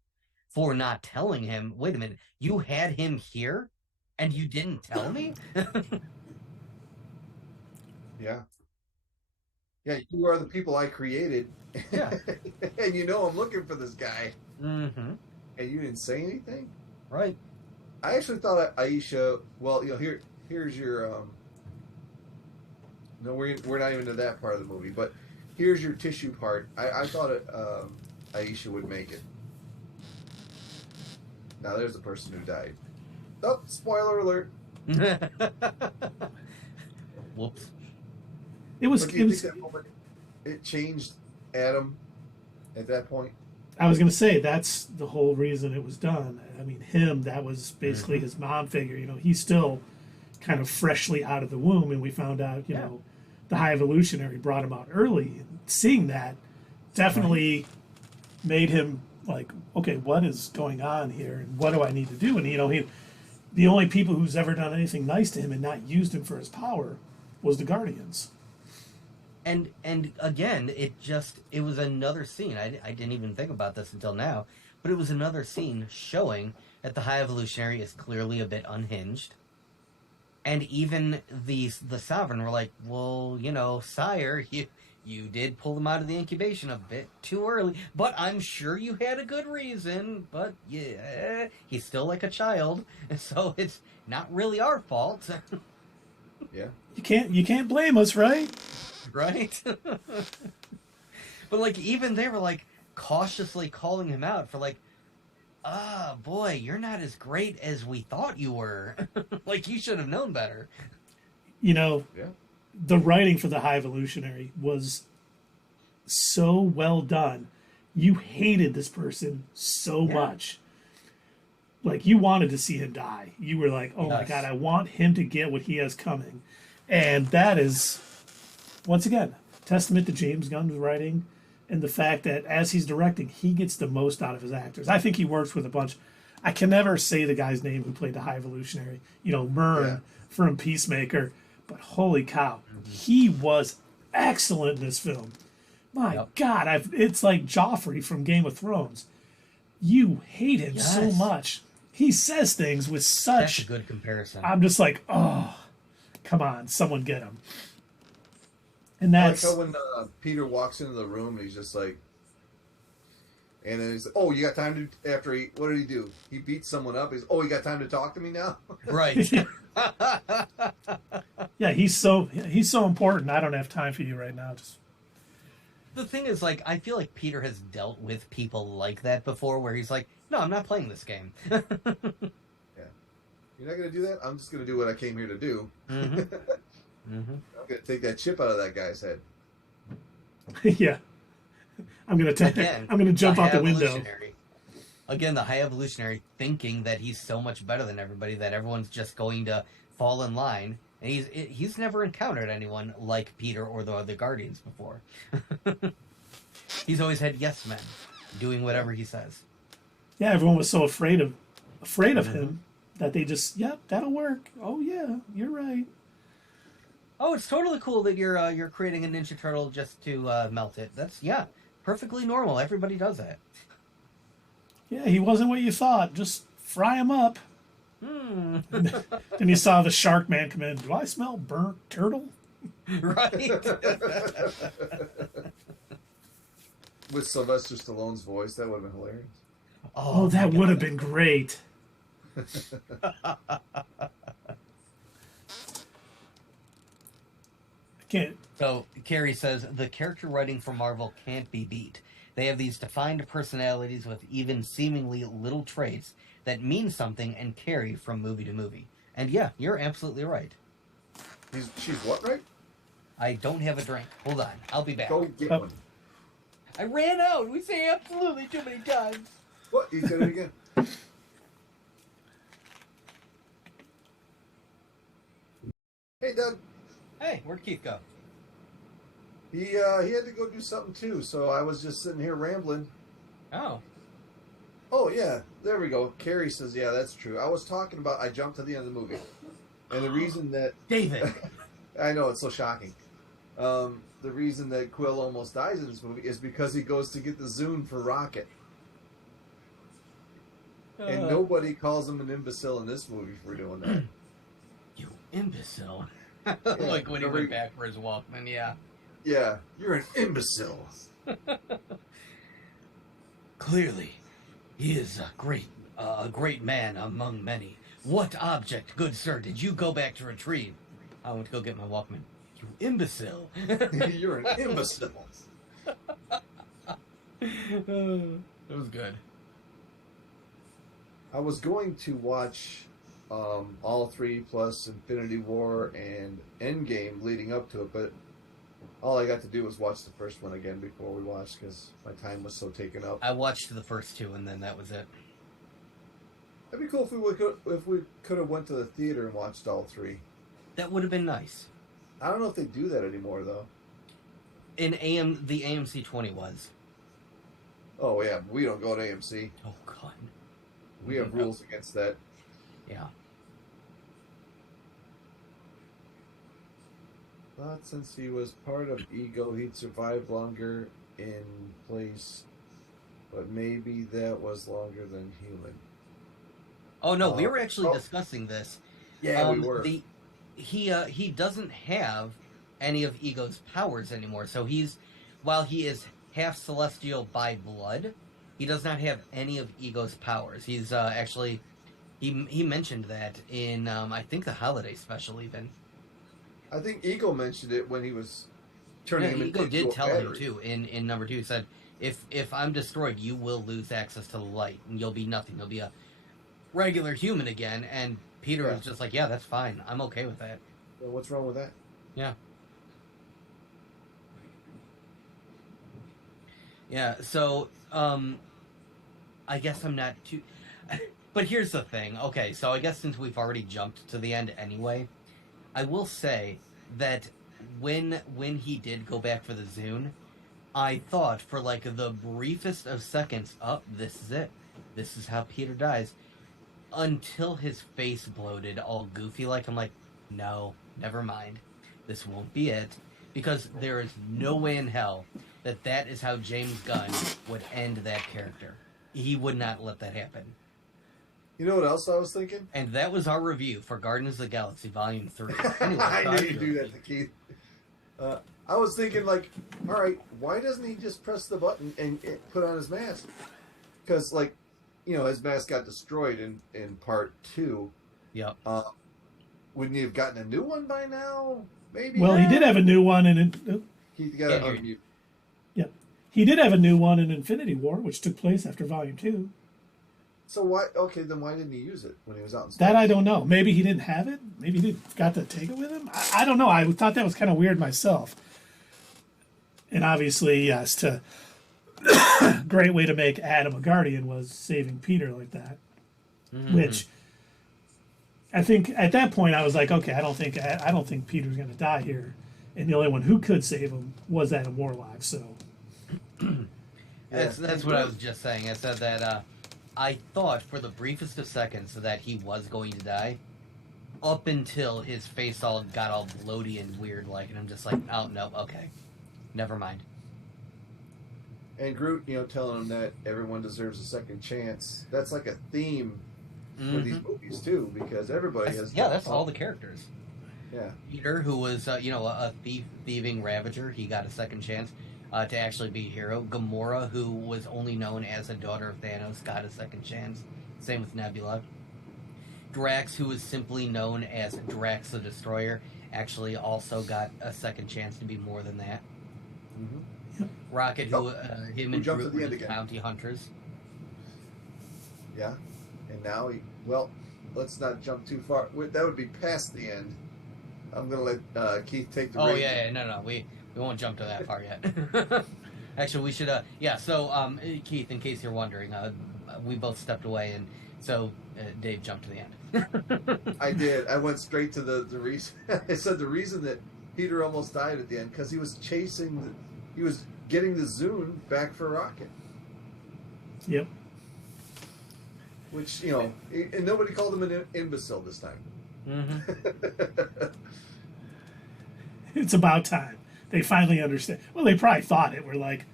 for not telling him, wait a minute, you had him here and you didn't tell me? Yeah. Yeah, you are the people I created. Yeah. And you know I'm looking for this guy. Mm-hmm. And you didn't say anything? Right. I actually thought Aisha, well, you know, here's your no, we're not even to that part of the movie, but here's your tissue part. I thought Aisha would make it. Now there's the person who died. Oh, spoiler alert. Whoops. That moment, it changed Adam at that point? I was going to say, that's the whole reason it was done. I mean, that was basically his mom figure. You know, he's still kind of freshly out of the womb, and we found out, you know, the High Evolutionary brought him out early. And seeing that definitely made him like, okay, what is going on here, and what do I need to do? And, you know, the only people who's ever done anything nice to him and not used him for his power was the Guardians. And again, it was another scene. I didn't even think about this until now, but it was another scene showing that the High Evolutionary is clearly a bit unhinged. And even the Sovereign were like, well, you know, sire, you did pull them out of the incubation a bit too early, but I'm sure you had a good reason. But yeah, he's still like a child, so it's not really our fault. Yeah. You can't blame us, right? Right? But like, even they were like cautiously calling him out for like, boy, you're not as great as we thought you were. Like, you should have known better. You know, the writing for the High Evolutionary was so well done. You hated this person so much. Like, you wanted to see him die. You were like, oh my God, I want him to get what he has coming. And that is, once again, testament to James Gunn's writing and the fact that as he's directing, he gets the most out of his actors. I think he works with a bunch. I can never say the guy's name who played the High Evolutionary. You know, Myrn from Peacemaker. But holy cow, he was excellent in this film. My God, it's like Joffrey from Game of Thrones. You hate him so much. He says things with such... That's a good comparison. I'm just like, oh, come on, someone get him. And that's... I like how when Peter walks into the room, he's just like... And then he's like, oh, you got time to... After what did he do? He beats someone up. He's, oh, you got time to talk to me now? Right. Yeah, he's so important. I don't have time for you right now. Just The thing is, like, I feel like Peter has dealt with people like that before, where he's like, "No, I'm not playing this game." Yeah. You're not going to do that? I'm just going to do what I came here to do. Mm-hmm. Mm-hmm. I'm going to take that chip out of that guy's head. yeah. I'm gonna jump out the window. Again, the high evolutionary thinking that he's so much better than everybody, that everyone's just going to fall in line. And he's never encountered anyone like Peter or the other Guardians before. He's always had yes men doing whatever he says. Yeah, everyone was so afraid of him that they just, yep, that'll work. Oh yeah, you're right. Oh, it's totally cool that you're creating a Ninja Turtle just to melt it. That's perfectly normal. Everybody does that. Yeah, he wasn't what you thought. Just fry him up. Then you saw the Shark Man come in. Do I smell burnt turtle? Right. With Sylvester Stallone's voice, that would have been hilarious. Oh, that would have been great. I can't. So, Carrie says, the character writing for Marvel can't be beat. They have these defined personalities with even seemingly little traits that mean something and carry from movie to movie. And yeah, you're absolutely right. She's what, right? I don't have a drink. Hold on. I'll be back. Go get one. I ran out. We say absolutely too many times. What? You said it again. Hey, Doug. Hey, where'd Keith go? He had to go do something too, so I was just sitting here rambling. Oh. Oh, yeah, there we go. Carrie says, yeah, that's true. I was talking about, I jumped to the end of the movie. And the reason that... David! I know, it's so shocking. The reason that Quill almost dies in this movie is because he goes to get the Zune for Rocket. And nobody calls him an imbecile in this movie for doing that. You imbecile. Like when he went back for his Walkman, yeah. Yeah, you're an imbecile. Clearly, he is a great man among many. What object, good sir, did you go back to retrieve? I went to go get my Walkman. You imbecile. You're an imbecile. It was good. I was going to watch all three plus Infinity War and Endgame leading up to it, but all I got to do was watch the first one again before we watched because my time was so taken up. I watched the first two and then that was it. It'd be cool if we could have went to the theater and watched all three. That would have been nice. I don't know if they do that anymore though. The AMC 20 was. Oh yeah, we don't go to AMC. Oh God. We have rules against that. Yeah. Thought since he was part of Ego, he'd survive longer in place, but maybe that was longer than human. Oh no, we were actually discussing this. Yeah, we were. He doesn't have any of Ego's powers anymore. So while he is half celestial by blood, he does not have any of Ego's powers. He's actually he mentioned that in I think the holiday special even. I think Ego mentioned it when he was turning him into a Ego did tell battery. him too in number 2. He said, if I'm destroyed, you will lose access to the light and you'll be nothing. You'll be a regular human again. And Peter was just like, yeah, that's fine. I'm okay with that. Well, what's wrong with that? Yeah. Yeah, so, I guess I'm not too... But here's the thing. Okay, so I guess since we've already jumped to the end anyway, I will say that when he did go back for the Zune, I thought for like the briefest of seconds, this is it. This is how Peter dies. Until his face bloated all goofy like. I'm like, no, never mind. This won't be it. Because there is no way in hell that is how James Gunn would end that character. He would not let that happen. You know what else I was thinking? And that was our review for Guardians of the Galaxy Volume 3. Anyway, I knew you'd do that to Keith. I was thinking, like, all right, why doesn't he just press the button and put on his mask? Because, like, you know, his mask got destroyed in part 2. Yep. wouldn't he have gotten a new one by now? Maybe. Well, he did have a new one in. He got to unmute. Yeah, he did have a new one in Infinity War, which took place after Volume 2. So why? Okay, then why didn't he use it when he was out in space? That I don't know. Maybe he didn't have it. Maybe he forgot to take it with him. I don't know. I thought that was kind of weird myself. And obviously, yes, great way to make Adam a Guardian was saving Peter like that. Mm-hmm. Which I think at that point I was like, okay, I don't think Peter's going to die here, and the only one who could save him was Adam Warlock. So that's what I was just saying. I said that I thought for the briefest of seconds that he was going to die, up until his face all got all bloaty and weird like, and I'm just like, oh no, okay, never mind. And Groot, telling him that everyone deserves a second chance. That's like a theme for these movies too, because everybody has. Yeah, that's all the characters. Yeah. Peter, who was a thieving Ravager, he got a second chance to actually be a hero. Gamora, who was only known as a daughter of Thanos, got a second chance. Same with Nebula. Drax, who was simply known as Drax the Destroyer, actually also got a second chance to be more than that. Mm-hmm. Rocket, him and jumped Groot to the were end the again. bounty hunters. Yeah, and now let's not jump too far. That would be past the end. I'm gonna let Keith take the. Oh yeah, no, we won't jump to that far yet. Actually, we should. So Keith, in case you're wondering, we both stepped away, and so Dave jumped to the end. I did. I went straight to the reason. I said the reason that Peter almost died at the end because he was he was getting the Zune back for Rocket. Yep. Which, and nobody called him an imbecile this time. Mm-hmm. It's about time. They finally understand. Well, they probably thought it. We're like,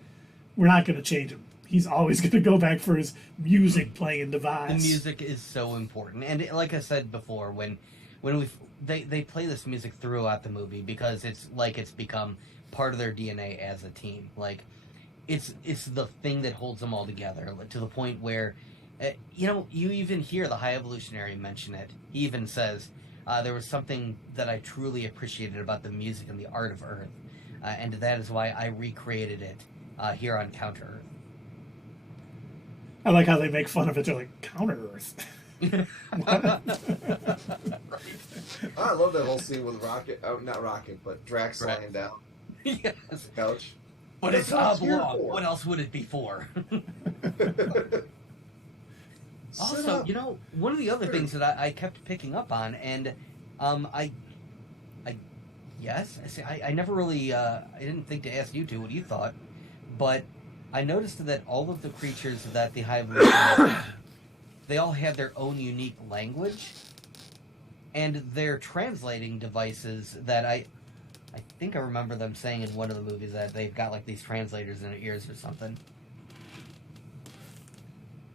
we're not going to change him. He's always going to go back for his music playing device. The music is so important. And like I said before, when they play this music throughout the movie because it's become part of their DNA as a team. Like, it's the thing that holds them all together to the point where, you even hear the High Evolutionary mention it. He even says, there was something that I truly appreciated about the music and the art of Earth. And that is why I recreated it here on Counter Earth. I like how they make fun of it. They're like, Counter Earth. I love that whole scene with Rocket. Oh, not Rocket, but Drax lying down. Yes. On the couch. But it's oblong. What else would it be for? Also, one of the other things that I kept picking up on, and I never really, I didn't think to ask you two what you thought, but I noticed that all of the creatures that the High Evolution, they all have their own unique language, and they're translating devices that I think I remember them saying in one of the movies that they've got like these translators in their ears or something.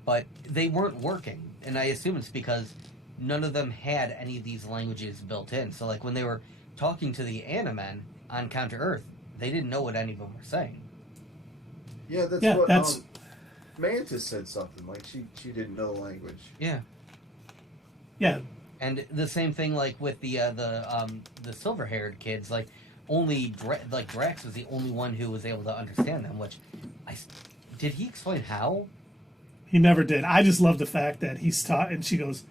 But they weren't working, and I assume it's because none of them had any of these languages built in. So, like, when they were talking to the Animen on Counter Earth, they didn't know what any of them were saying. Yeah, that's what Mantis said something, like she didn't know the language. Yeah. Yeah. And the same thing, like, with the silver-haired kids, like, only, Drax was the only one who was able to understand them, which, did he explain how? He never did. I just love the fact that he's taught, and she goes,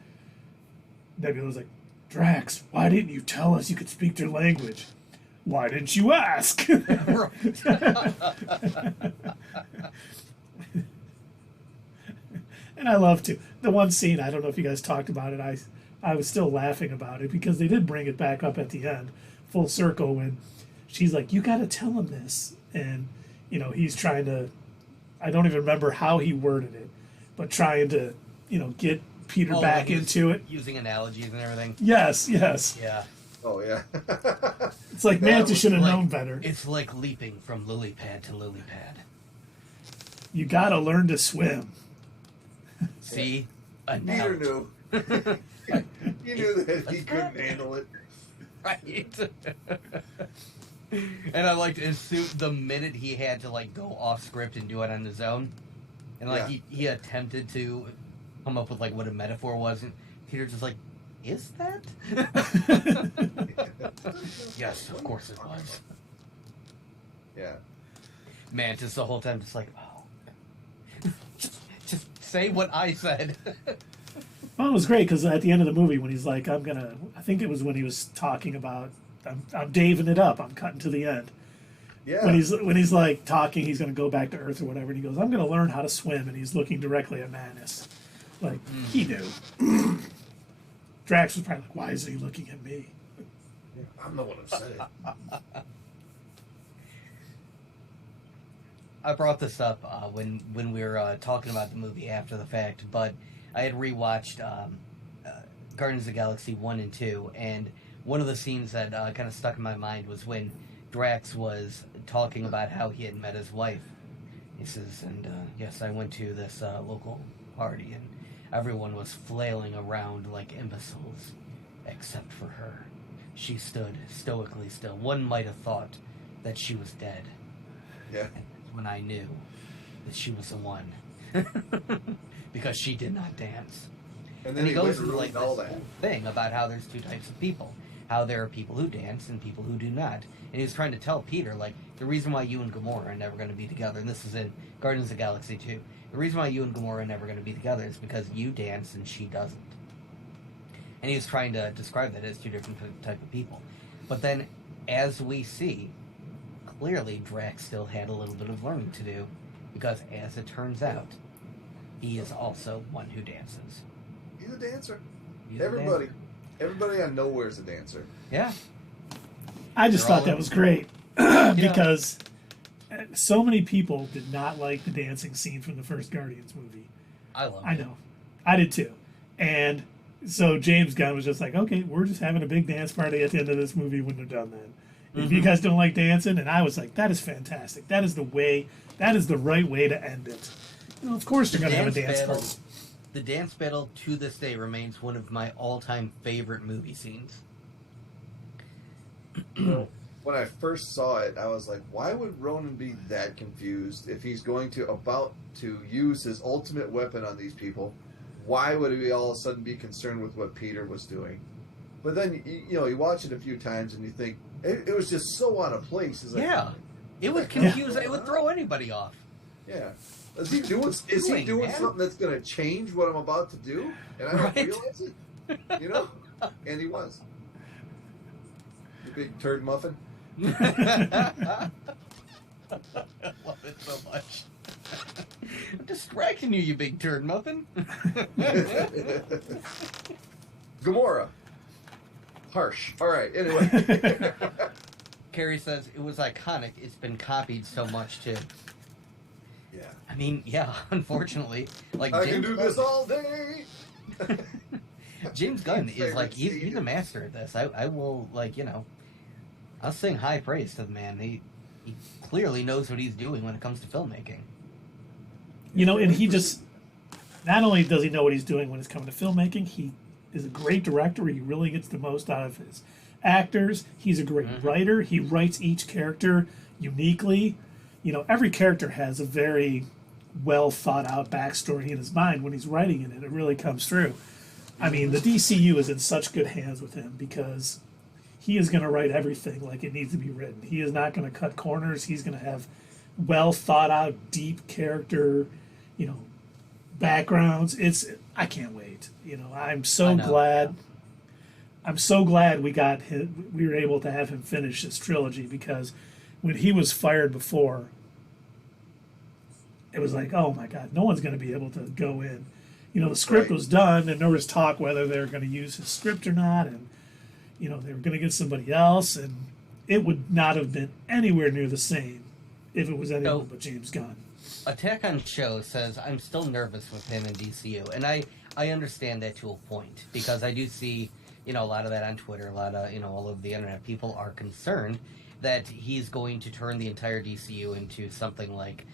Nebula's like, Drax, why didn't you tell us you could speak their language? Why didn't you ask? And I love to. The one scene, I don't know if you guys talked about it, I was still laughing about it because they did bring it back up at the end, full circle, when she's like, you got to tell him this. And, he's trying to, I don't even remember how he worded it, but trying to, get Peter back into it. Using analogies and everything. Yes. Yeah. Oh, yeah. It's like Mantis should have known better. It's like leaping from lily pad to lily pad. You got to learn to swim. See? Peter knew. He knew that he couldn't handle it. Right. And I liked his suit the minute he had to go off script and do it on his own. And he attempted to come up with what a metaphor was, and Peter just is that? Yes, of course it was. Yeah. Man, just the whole time, just like, oh. just say what I said. Well, it was great because at the end of the movie, when he's like, I think it was when he was talking about, I'm daving it up, I'm cutting to the end. Yeah. When he's like talking, he's going to go back to Earth or whatever, and he goes, I'm going to learn how to swim, and he's looking directly at Manus. Like, he knew. Drax was probably like, why is he looking at me? I'm the one who said it. I brought this up when we were talking about the movie after the fact, but I had rewatched Guardians of the Galaxy 1 and 2, and one of the scenes that kind of stuck in my mind was when Drax was talking about how he had met his wife. He says, and yes, I went to this local party, and everyone was flailing around like imbeciles, except for her. She stood stoically still. One might have thought that she was dead. Yeah. When I knew that she was the one. Because she did not dance. And then he goes into like this all that whole thing about how there's two types of people. How there are people who dance and people who do not. And he was trying to tell Peter, like, the reason why you and Gamora are never going to be together, and this is in Guardians of the Galaxy 2, the reason why you and Gamora are never going to be together is because you dance and she doesn't. And he was trying to describe that as two different type of people. But then, as we see, clearly Drax still had a little bit of learning to do, because as it turns out, he is also one who dances. He's a dancer. He's Everybody. a dancer. Everybody I know is a dancer. Yeah. I just They're thought all that in. was great because so many people did not like the dancing scene from the first Guardians movie. I love it. I know. I did too. And so James Gunn was just like, okay, we're just having a big dance party at the end of this movie when they're done then. If you guys don't like dancing, and I was like, that is fantastic. That is the right way to end it. You know, of course they're going to have a dance party. The dance battle to this day remains one of my all-time favorite movie scenes. You know, when I first saw it, I was like, why would Ronan be that confused if he's about to use his ultimate weapon on these people? Why would he all of a sudden be concerned with what Peter was doing? But then, you know, you watch it a few times and you think, it was just so out of place. It's like, Yeah. It would confuse, it would throw anybody off. Yeah. Is he doing something that's going to change what I'm about to do? And I don't realize it? You know? And he was. You big turd muffin. I love it so much. I'm distracting you, you big turd muffin. Gamora. Harsh. All right, anyway. Carrie says, it was iconic. It's been copied so much, too. Yeah. I mean, yeah, unfortunately. Like, I James can do Gunn, this all day. James Gunn is like, he's Favorite a master at this. I will, like, you know, I'll sing high praise to the man. He clearly knows what he's doing when it comes to filmmaking. You know, and he just, not only does he know what he's doing when it's coming to filmmaking, he is a great director. He really gets the most out of his actors. He's a great writer. He writes each character uniquely. You know, every character has a very well thought out backstory in his mind when he's writing it, and it really comes through. I mean, the DCU is in such good hands with him because he is going to write everything like it needs to be written. He is not going to cut corners. He's going to have well thought out, deep character, you know, backgrounds. I can't wait. You know, I'm so glad. Yeah. I'm so glad we were able to have him finish this trilogy, because when he was fired before, it was like, oh my God, no one's going to be able to go in. You know, the script was done, and there was talk whether they were going to use his script or not, and you know, they were going to get somebody else, and it would not have been anywhere near the same if it was anyone but James Gunn. Attack on Show says, I'm still nervous with him in DCU, and I understand that to a point, because I do see, you know, a lot of that on Twitter, a lot of, you know, all over the internet, people are concerned that he's going to turn the entire DCU into something like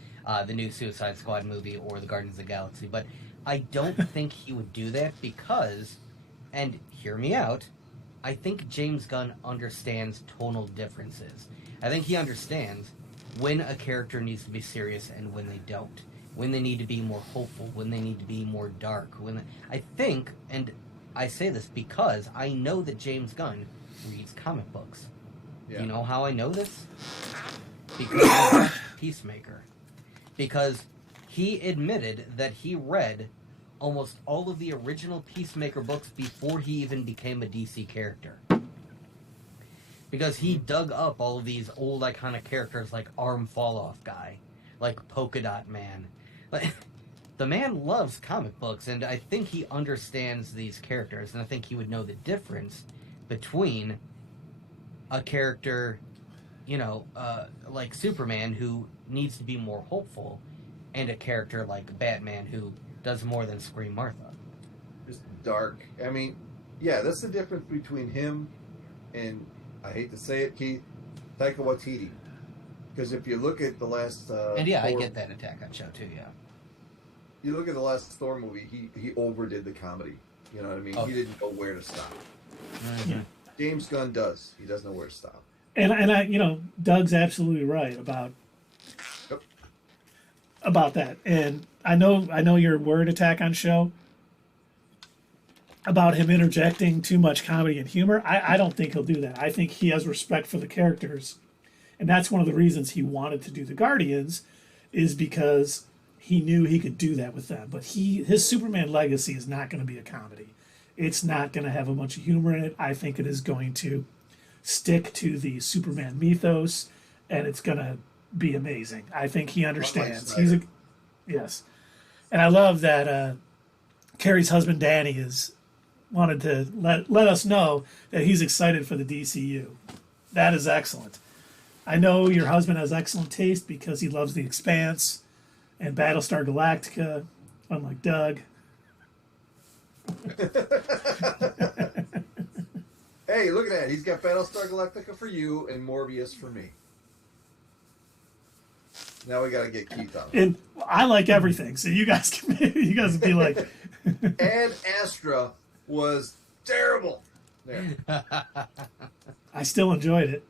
the new Suicide Squad movie or the Guardians of the Galaxy, but I don't think he would do that because, and hear me out, I think James Gunn understands tonal differences. I think he understands when a character needs to be serious and when they don't. When they need to be more hopeful, when they need to be more dark. I think, and I say this because I know that James Gunn reads comic books. Yeah. You know how I know this? Because I watched Peacemaker. Because he admitted that he read almost all of the original Peacemaker books before he even became a DC character. Because he dug up all of these old iconic characters like Arm Fall Off Guy, like Polka Dot Man. Like, the man loves comic books, and I think he understands these characters, and I think he would know the difference between a character, like Superman, who needs to be more hopeful, and a character like Batman, who does more than scream Martha. Just dark. I mean, yeah, that's the difference between him and, I hate to say it, Keith, Taika Waititi. Because if you look at the last... and yeah, Thor, I get that Attack on Show too, yeah. You look at the last Thor movie, he overdid the comedy. You know what I mean? He didn't know where to stop. Mm-hmm. James Gunn does. He doesn't know where to stop. And I, Doug's absolutely right about that. And I know your word Attack on Show about him interjecting too much comedy and humor. I don't think he'll do that. I think he has respect for the characters. And that's one of the reasons he wanted to do the Guardians, is because he knew he could do that with them. But his Superman legacy is not going to be a comedy. It's not going to have a bunch of humor in it. I think it is going to stick to the Superman mythos, and it's going to be amazing. I think he understands. Yes. And I love that Carrie's husband Danny has wanted to let us know that he's excited for the DCU. That is excellent. I know your husband has excellent taste because he loves The Expanse and Battlestar Galactica, unlike Doug. Hey, look at that. He's got Battlestar Galactica for you and Morbius for me. Now we got to get Keith on. And I like everything, so you guys can be like... And Astra was terrible. There. I still enjoyed it.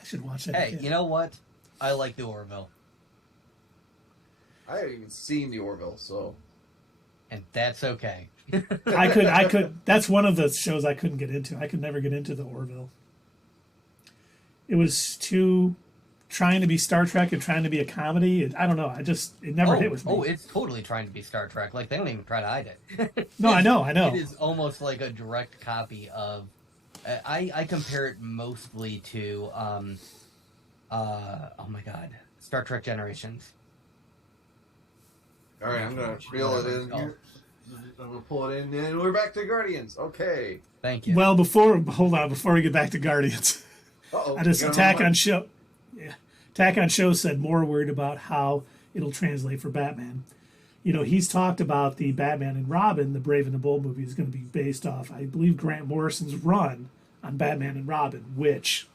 I should watch that Hey, again. you know what? I like the Orville. I haven't even seen the Orville, so... And that's okay. I could. That's one of the shows I couldn't get into. I could never get into the Orville. It was too trying to be Star Trek and trying to be a comedy. I don't know. It never hit with me. Oh, it's totally trying to be Star Trek. Like, they don't even try to hide it. No, I know. It is almost like a direct copy of... I compare it mostly to... oh my God. Star Trek Generations. All right, I'm going to reel it in here. I'm going to pull it in, and we're back to Guardians. Okay. Thank you. Well, before we get back to Guardians, Uh-oh. Attack on Show said more worried about how it'll translate for Batman. He's talked about the Batman and Robin, the Brave and the Bold movie, is going to be based off, I believe, Grant Morrison's run on Batman and Robin, which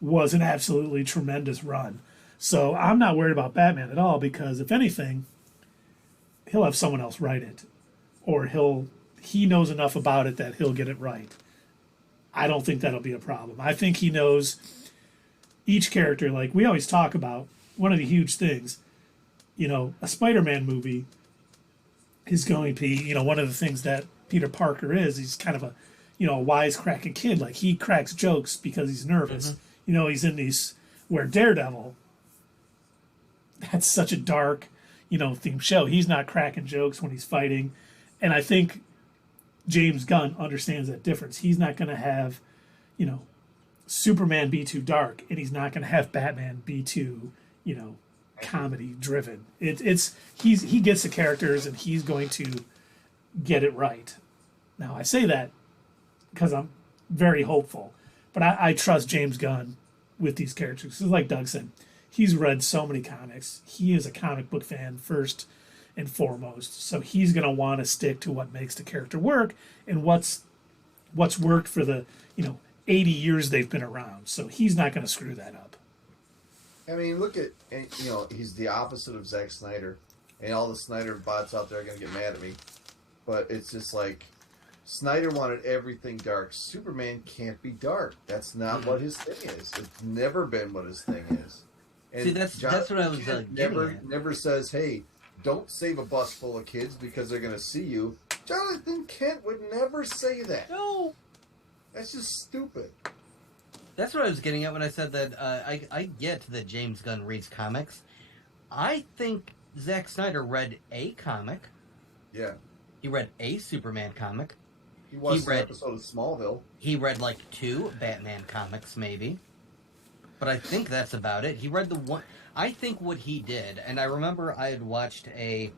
was an absolutely tremendous run. So I'm not worried about Batman at all, because if anything, he'll have someone else write it, or he knows enough about it that he'll get it right. I don't think that'll be a problem. I think he knows each character. Like we always talk about, one of the huge things, a Spider-Man movie is going to be, one of the things that Peter Parker is. He's kind of a wisecracking kid. Like he cracks jokes because he's nervous. Mm-hmm. He's in these, where Daredevil, that's such a dark, themed show. He's not cracking jokes when he's fighting. And I think James Gunn understands that difference. He's not going to have, Superman be too dark, and he's not going to have Batman be too, comedy driven. He gets the characters, and he's going to get it right. Now I say that because I'm very hopeful, but I trust James Gunn with these characters. Because like Doug said, he's read so many comics. He is a comic book fan first and foremost. So he's going to want to stick to what makes the character work and what's worked for the 80 years they've been around. So he's not going to screw that up. I mean, look at he's the opposite of Zack Snyder, and all the Snyder bots out there are going to get mad at me. But it's just like Snyder wanted everything dark. Superman can't be dark. That's not what his thing is. It's never been what his thing is. And see, that's what I was never says, hey, don't save a bus full of kids because they're going to see you. Jonathan Kent would never say that. No. That's just stupid. That's what I was getting at when I said that I get that James Gunn reads comics. I think Zack Snyder read a comic. Yeah. He read a Superman comic. He watched an episode of Smallville. He read like 2 Batman comics, maybe. But I think that's about it. He read the one... I think what he did, and I remember I had watched a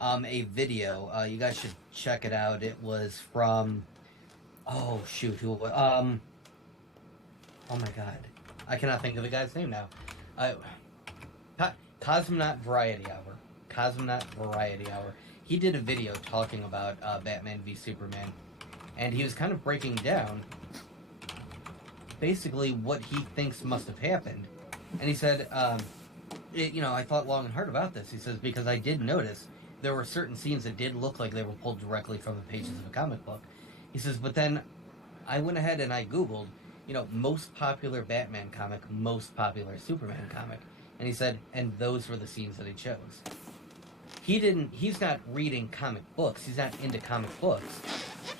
video. You guys should check it out. It was from... Oh, shoot. Who? Oh, my God. I cannot think of the guy's name now. Cosmonaut Variety Hour. Cosmonaut Variety Hour. He did a video talking about Batman v Superman. And he was kind of breaking down basically what he thinks must have happened. And he said, I thought long and hard about this. He says, because I did notice there were certain scenes that did look like they were pulled directly from the pages of a comic book. He says, but then I went ahead and I Googled, most popular Batman comic, most popular Superman comic. And he said, and those were the scenes that he chose. He's not reading comic books. He's not into comic books.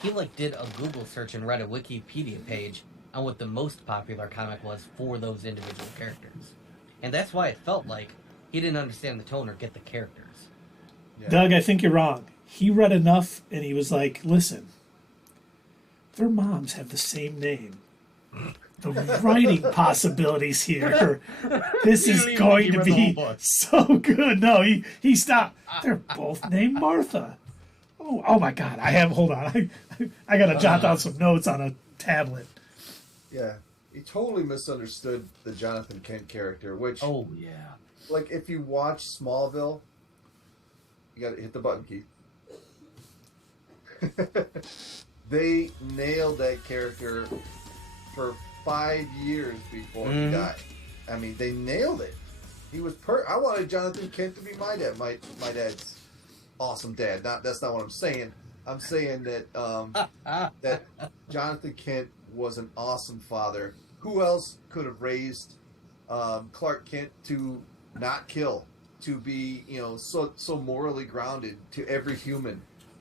He, did a Google search and read a Wikipedia page on what the most popular comic was for those individual characters. And that's why it felt like he didn't understand the tone or get the characters. Yeah. Doug, I think you're wrong. He read enough and he was like, listen, their moms have the same name. The writing possibilities here. This is going to be so good. No, he stopped. They're both named Martha. Oh my God. Hold on. I got to jot down some notes on a tablet. Yeah. He totally misunderstood the Jonathan Kent character, which... Oh, yeah. If you watch Smallville, you got to hit the button key. They nailed that character for 5 years before he died. I mean, they nailed it. He was I wanted Jonathan Kent to be my dad. My dad's awesome dad. That's not what I'm saying. I'm saying that that Jonathan Kent was an awesome father. Who else could have raised Clark Kent to not kill, to be so morally grounded to every human?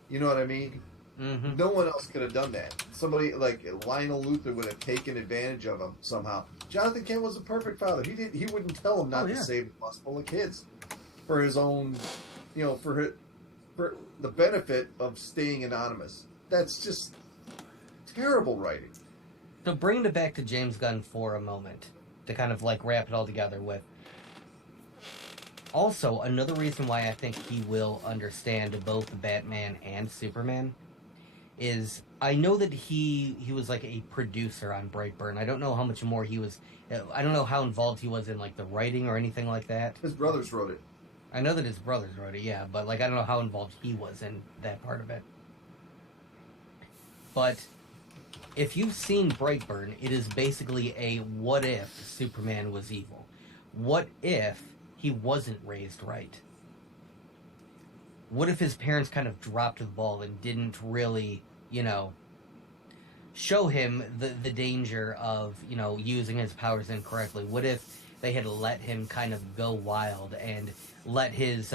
You know what I mean? Mm-hmm. No one else could have done that. Somebody like Lionel Luthor would have taken advantage of him somehow. Jonathan Kent was a perfect father. He wouldn't tell him not to save a bus full of kids for his own, for the benefit of staying anonymous. That's just terrible writing. So bringing it back to James Gunn for a moment to kind of wrap it all together with. Also, another reason why I think he will understand both Batman and Superman is I know that he was a producer on Brightburn. I don't know how much more he was. I don't know how involved he was in the writing or anything like that. His brothers wrote it. I know that his brothers wrote it, yeah, but I don't know how involved he was in that part of it. But if you've seen Brightburn, it is basically a what if Superman was evil? What if he wasn't raised right? What if his parents kind of dropped the ball and didn't really, show him the danger of, using his powers incorrectly? What if they had let him kind of go wild and let his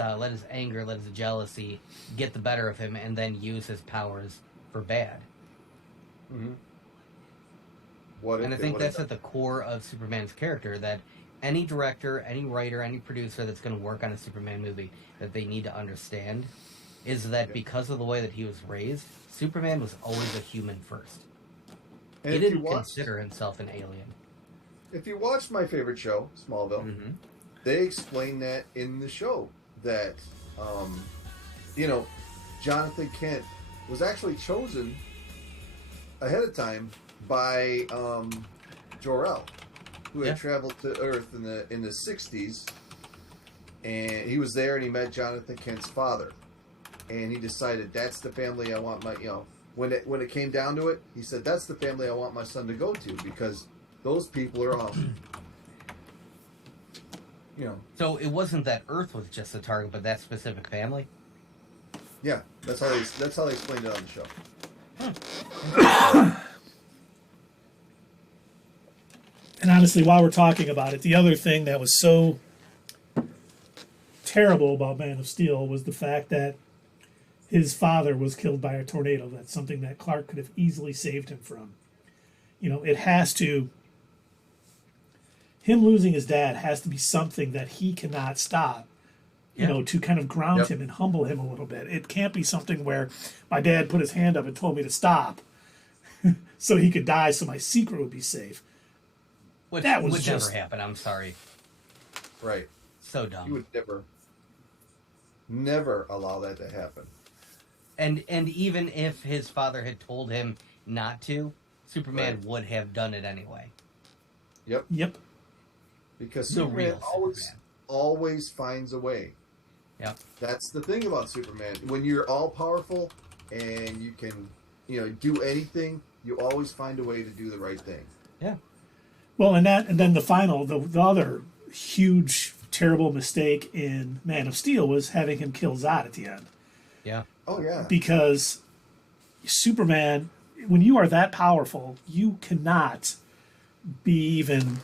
anger, let his jealousy get the better of him and then use his powers for bad? Mm-hmm. And I think that's at the core of Superman's character, that any director, any writer, any producer that's going to work on a Superman movie, that they need to understand is that because of the way that he was raised, Superman was always a human first. And he didn't consider himself an alien. If you watched my favorite show, Smallville, they explain that in the show that, Jonathan Kent was actually chosen ahead of time by Jor-El, who had traveled to Earth in the 60s, and he was there and he met Jonathan Kent's father, and he decided that's the family I want my when it came down to it, he said that's the family I want my son to go to because those people are awesome. So it wasn't that Earth was just the target, but that specific family. Yeah, that's how they explained it on the show. And honestly, while we're talking about it, the other thing that was so terrible about Man of Steel was the fact that his father was killed by a tornado. That's something that Clark could have easily saved him from. It has to. Him losing his dad has to be something that he cannot stop. To kind of ground him and humble him a little bit. It can't be something where my dad put his hand up and told me to stop, so he could die, so my secret would be safe. Which that would never happen. I'm sorry. Right. So dumb. You would never allow that to happen. And even if his father had told him not to, Superman would have done it anyway. Yep. Because Superman always finds a way. Yep. That's the thing about Superman. When you're all powerful and you can, do anything, you always find a way to do the right thing. Yeah. Well, and then the other huge, terrible mistake in Man of Steel was having him kill Zod at the end. Yeah. Oh, yeah. Because Superman, when you are that powerful, you cannot be even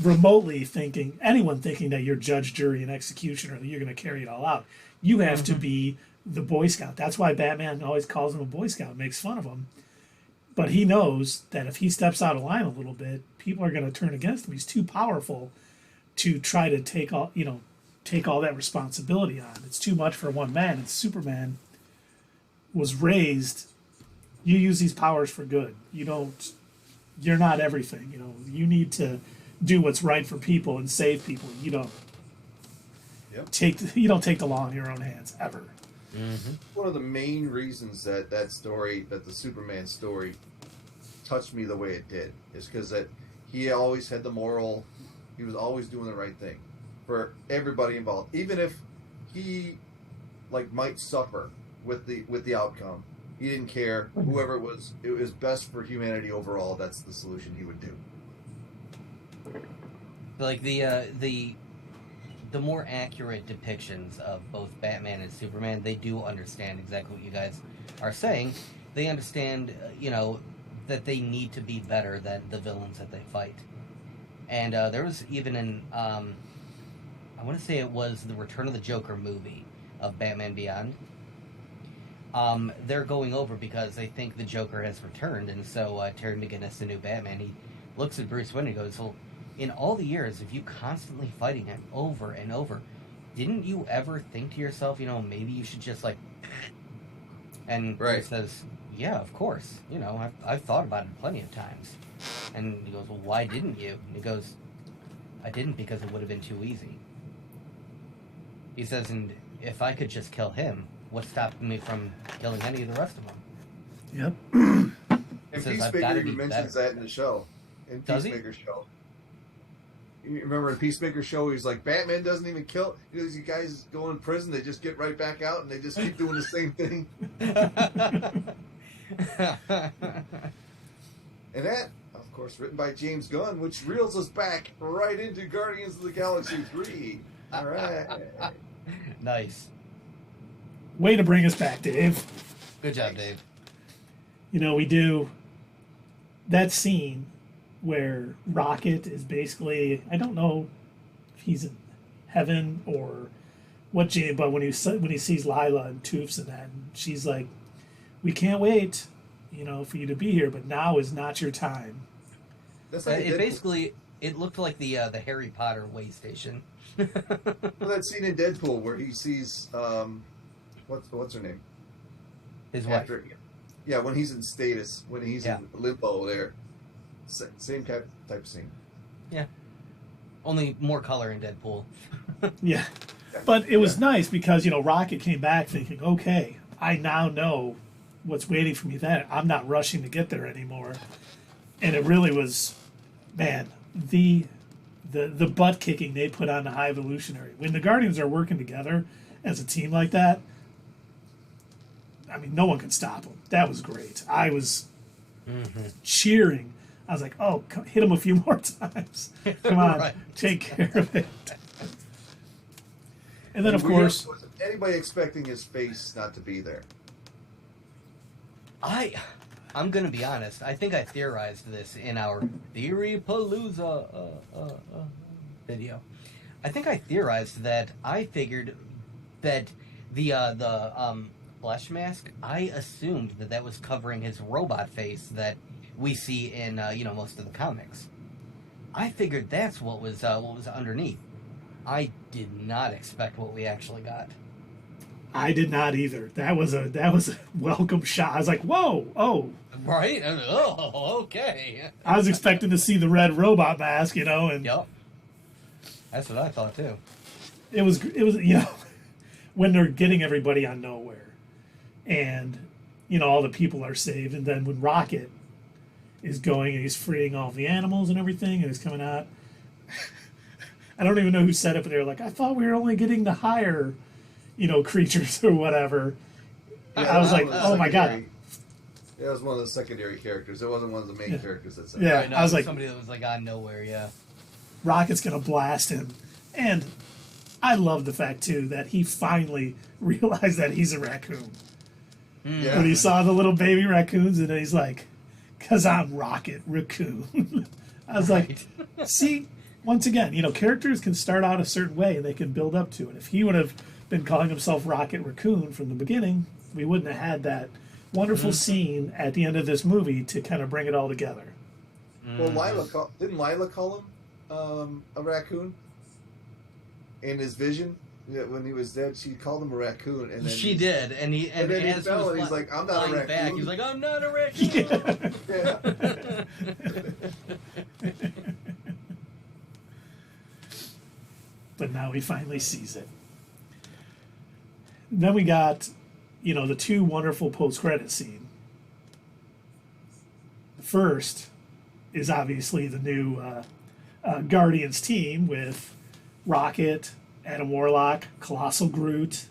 remotely thinking that you're judge, jury, and executioner, that you're going to carry it all out. You have to be the Boy Scout. That's why Batman always calls him a Boy Scout, makes fun of him. But he knows that if he steps out of line a little bit, people are going to turn against him. He's too powerful to try to take all that responsibility on. It's too much for one man. And Superman was raised, you use these powers for good. You're not everything. You need to do what's right for people and save people. You don't take the law in your own hands ever. Mm-hmm. One of the main reasons that the Superman story touched me the way it did is because that he always had the moral. He was always doing the right thing for everybody involved, even if he might suffer with the outcome. He didn't care. Whoever it was best for humanity overall. That's the solution he would do. The more accurate depictions of both Batman and Superman, they do understand exactly what you guys are saying. They understand, that they need to be better than the villains that they fight. And there was even I want to say it was the Return of the Joker movie of Batman Beyond. They're going over because they think the Joker has returned, and so Terry McGinnis, the new Batman, he looks at Bruce Wayne and goes, well, in all the years of you constantly fighting him over and over, didn't you ever think to yourself, maybe you should just and he says, yeah, of course, I've thought about it plenty of times. And he goes, well, why didn't you? And he goes, I didn't because it would have been too easy. He says, and if I could just kill him, what stopped me from killing any of the rest of them? Yep. And Peacemaker even mentions that in the show. In Peacemaker's show. You remember in Peacemaker's show, he's like, Batman doesn't even kill. These guys go in prison, they just get right back out, and they just keep doing the same thing. And that, of course, written by James Gunn, which reels us back right into Guardians of the Galaxy 3. All right. Nice. Way to bring us back, Dave. Good job, Dave. We do that scene where Rocket is basically, I don't know if he's in heaven or what, but when he sees Lila and Toofs and that, and she's like, we can't wait, for you to be here, but now is not your time. That's it looked like the Harry Potter way station. Well, that scene in Deadpool where he sees, what's her name? His wife. Yeah, when he's in status, when he's in limbo there. Same type of scene. Yeah. Only more color in Deadpool. Yeah. But it was nice because, Rocket came back thinking, okay, I now know what's waiting for me then. I'm not rushing to get there anymore. And it really was, man, the butt kicking they put on the High Evolutionary. When the Guardians are working together as a team like that, I mean, no one can stop them. That was great. I was cheering. I was like, oh, hit him a few more times. Come on, right. Take care of it. And then, of course... Was anybody expecting his face not to be there? I'm going to be honest. I think I theorized this in our Theory Palooza video. I think I theorized that I figured that the flesh mask, I assumed that was covering his robot face that we see in most of the comics. I figured that's what was underneath. I did not expect what we actually got. I did not either. That was a welcome shot. I was like, whoa, oh. Right? Oh, okay. I was expecting to see the red robot mask, and yep. That's what I thought too. It was when they're getting everybody on Nowhere, and all the people are saved, and then when Rocket is going and he's freeing all the animals and everything, and he's coming out. I don't even know who said it, but they were like, I thought we were only getting the higher, creatures or whatever. Yeah, I was like, oh my god. It was one of the secondary characters. It wasn't one of the main characters that said yeah, that. No, I was like, somebody that was like on Nowhere, yeah. Rocket's gonna blast him. And I love the fact too that he finally realized that he's a raccoon. Yeah. When he saw the little baby raccoons, and then he's like, "'Cause I'm Rocket Raccoon." I was like, see, once again, characters can start out a certain way and they can build up to it. If he would have been calling himself Rocket Raccoon from the beginning, we wouldn't have had that wonderful scene at the end of this movie to kind of bring it all together. Well, didn't Lila call him a raccoon in his vision? Yeah, when he was dead, she called him a raccoon, and then she did, and then he fell, and he's like, "I'm not a raccoon." Back, he's like, "I'm not a raccoon." Yeah. But now he finally sees it. Then we got, the two wonderful post-credit scene. The first is obviously the new Guardians team with Rocket, Adam Warlock, Colossal Groot,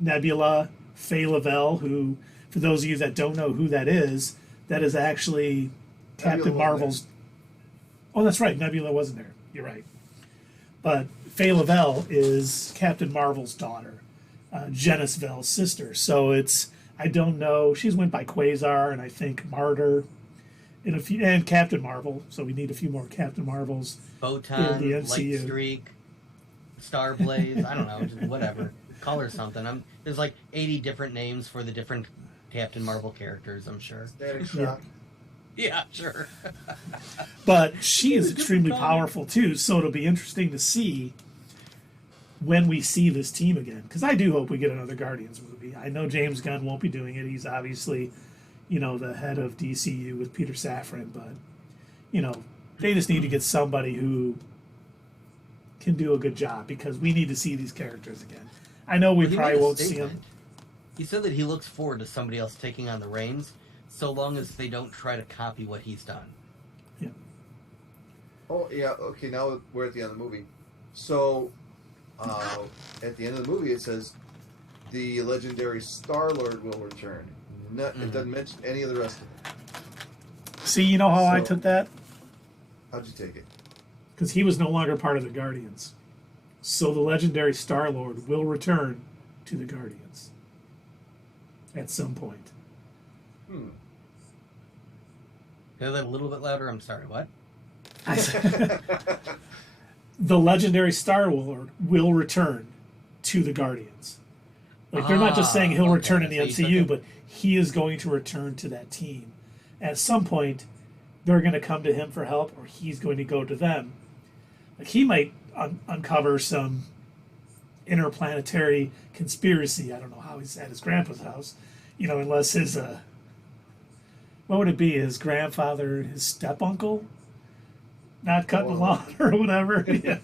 Nebula, Faye Lavelle, who, for those of you that don't know who that is actually Captain Marvel's... Oh, that's right, Nebula wasn't there. You're right. But Faye Lavelle is Captain Marvel's daughter, Janice Vell's sister. So I don't know, she's went by Quasar and I think Martyr and Captain Marvel. So we need a few more Captain Marvels Photon, in the MCU. Lightstreak, Starblaze, I don't know, just whatever. Call her something. There's like 80 different names for the different Captain Marvel characters, I'm sure. Static Shock. Yeah, sure. But she is extremely powerful too, so it'll be interesting to see when we see this team again. Because I do hope we get another Guardians movie. I know James Gunn won't be doing it. He's obviously, the head of DCU with Peter Safran, but they just need to get somebody who can do a good job because we need to see these characters again. I know we probably won't see them. He said that he looks forward to somebody else taking on the reins, so long as they don't try to copy what he's done. Yeah. Oh, yeah, okay, now we're at the end of the movie. So, at the end of the movie, it says, the legendary Star-Lord will return. It doesn't mention any of the rest of it. See, you know how I took that? How'd you take it? Because he was no longer part of the Guardians. So the legendary Star-Lord will return to the Guardians. At some point. Say that a little bit louder. I'm sorry, what? The legendary Star-Lord will return to the Guardians. Like, they're not just saying he'll return in the MCU, but he is going to return to that team. At some point, they're going to come to him for help, or he's going to go to them. Like, he might uncover some interplanetary conspiracy. I don't know how he's at his grandpa's house, unless his... what would it be? His grandfather, his step-uncle? Not cutting the lawn or whatever. Yeah.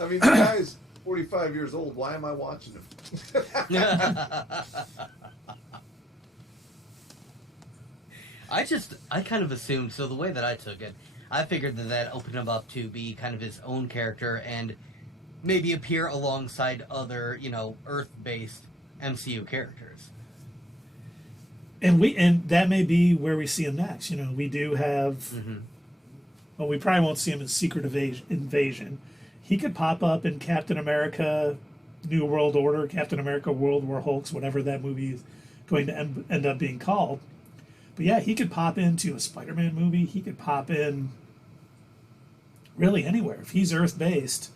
I mean, the guy's 45 years old. Why am I watching him? I kind of assumed, so the way that I took it, I figured that opened him up to be kind of his own character and maybe appear alongside other, Earth-based MCU characters. And that may be where we see him next. We do have... Well, we probably won't see him in Secret Invasion. He could pop up in Captain America, New World Order, Captain America, World War Hulks, whatever that movie is going to end up being called. But yeah, he could pop into a Spider-Man movie. He could pop in really anywhere. If he's Earth-based,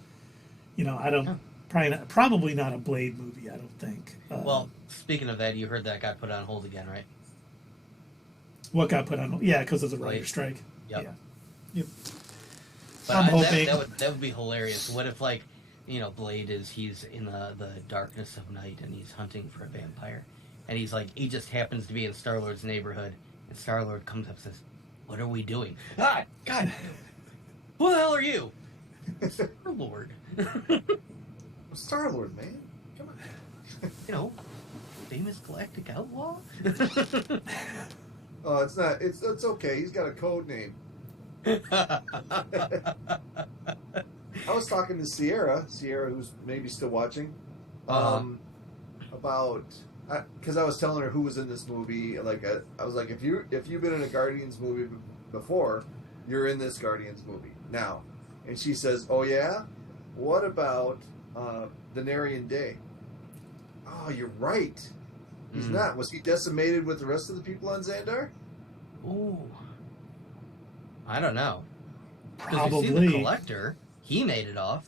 I don't... Probably not a Blade movie, I don't think. Well, speaking of that, you heard that got put on hold again, right? What got put on? Yeah, because of the Blade. writer's strike. Yep. Yeah. Yep. But I'm hoping that would be hilarious. What if, like, Blade he's in the darkness of night and he's hunting for a vampire, and he just happens to be in Star-Lord's neighborhood, and Star-Lord comes up and says, "What are we doing?" Ah, God, who the hell are you? Star-Lord. Star-Lord, man. Come on. Famous galactic outlaw. Oh, it's not. It's okay. He's got a code name. I was talking to Sierra, who's maybe still watching, about because I was telling her who was in this movie. Like I was like, if you've been in a Guardians movie before, you're in this Guardians movie now. And she says, "Oh yeah, what about the Narian Day?" Oh, you're right. He's not. Was he decimated with the rest of the people on Xandar? Ooh. I don't know. Probably. We've seen the Collector. He made it off.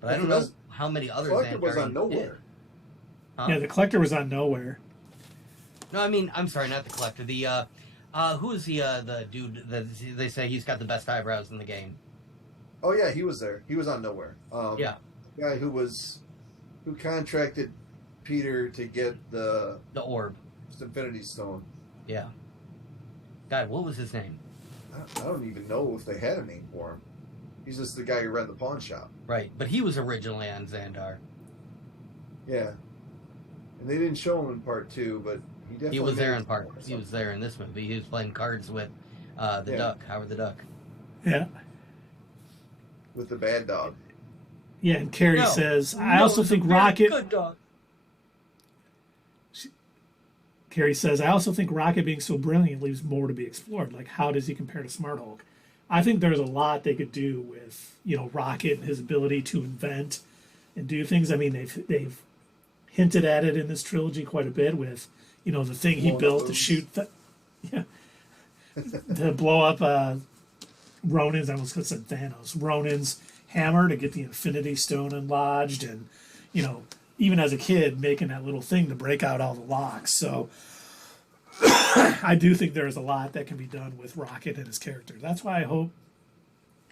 But I don't know how many others. The Collector was on Nowhere. Huh? Yeah, the Collector was on Nowhere. No, I mean, I'm sorry, not the Collector. The who is the dude that they say he's got the best eyebrows in the game? Oh yeah, he was there. He was on Nowhere. Yeah. The guy who contracted Peter to get the orb, Infinity Stone. Yeah. God, what was his name? I don't even know if they had a name for him. He's just the guy who ran the pawn shop. Right, but he was originally on Xandar. Yeah. And they didn't show him in part 2, but he definitely was there in part. He was there in this movie. He was playing cards with the Duck, Howard the Duck. Yeah. With the bad dog. Yeah, and Carrie says, I also think Rocket... Good dog. Carrie says, I also think Rocket being so brilliant leaves more to be explored. Like, how does he compare to Smart Hulk? I think there's a lot they could do with, Rocket and his ability to invent and do things. I mean, they've hinted at it in this trilogy quite a bit with, the thing he built to shoot, to blow up Ronin's, I almost said Thanos, Ronin's hammer to get the Infinity Stone unlodged, and, even as a kid, making that little thing to break out all the locks. So I do think there's a lot that can be done with Rocket and his character. That's why I hope,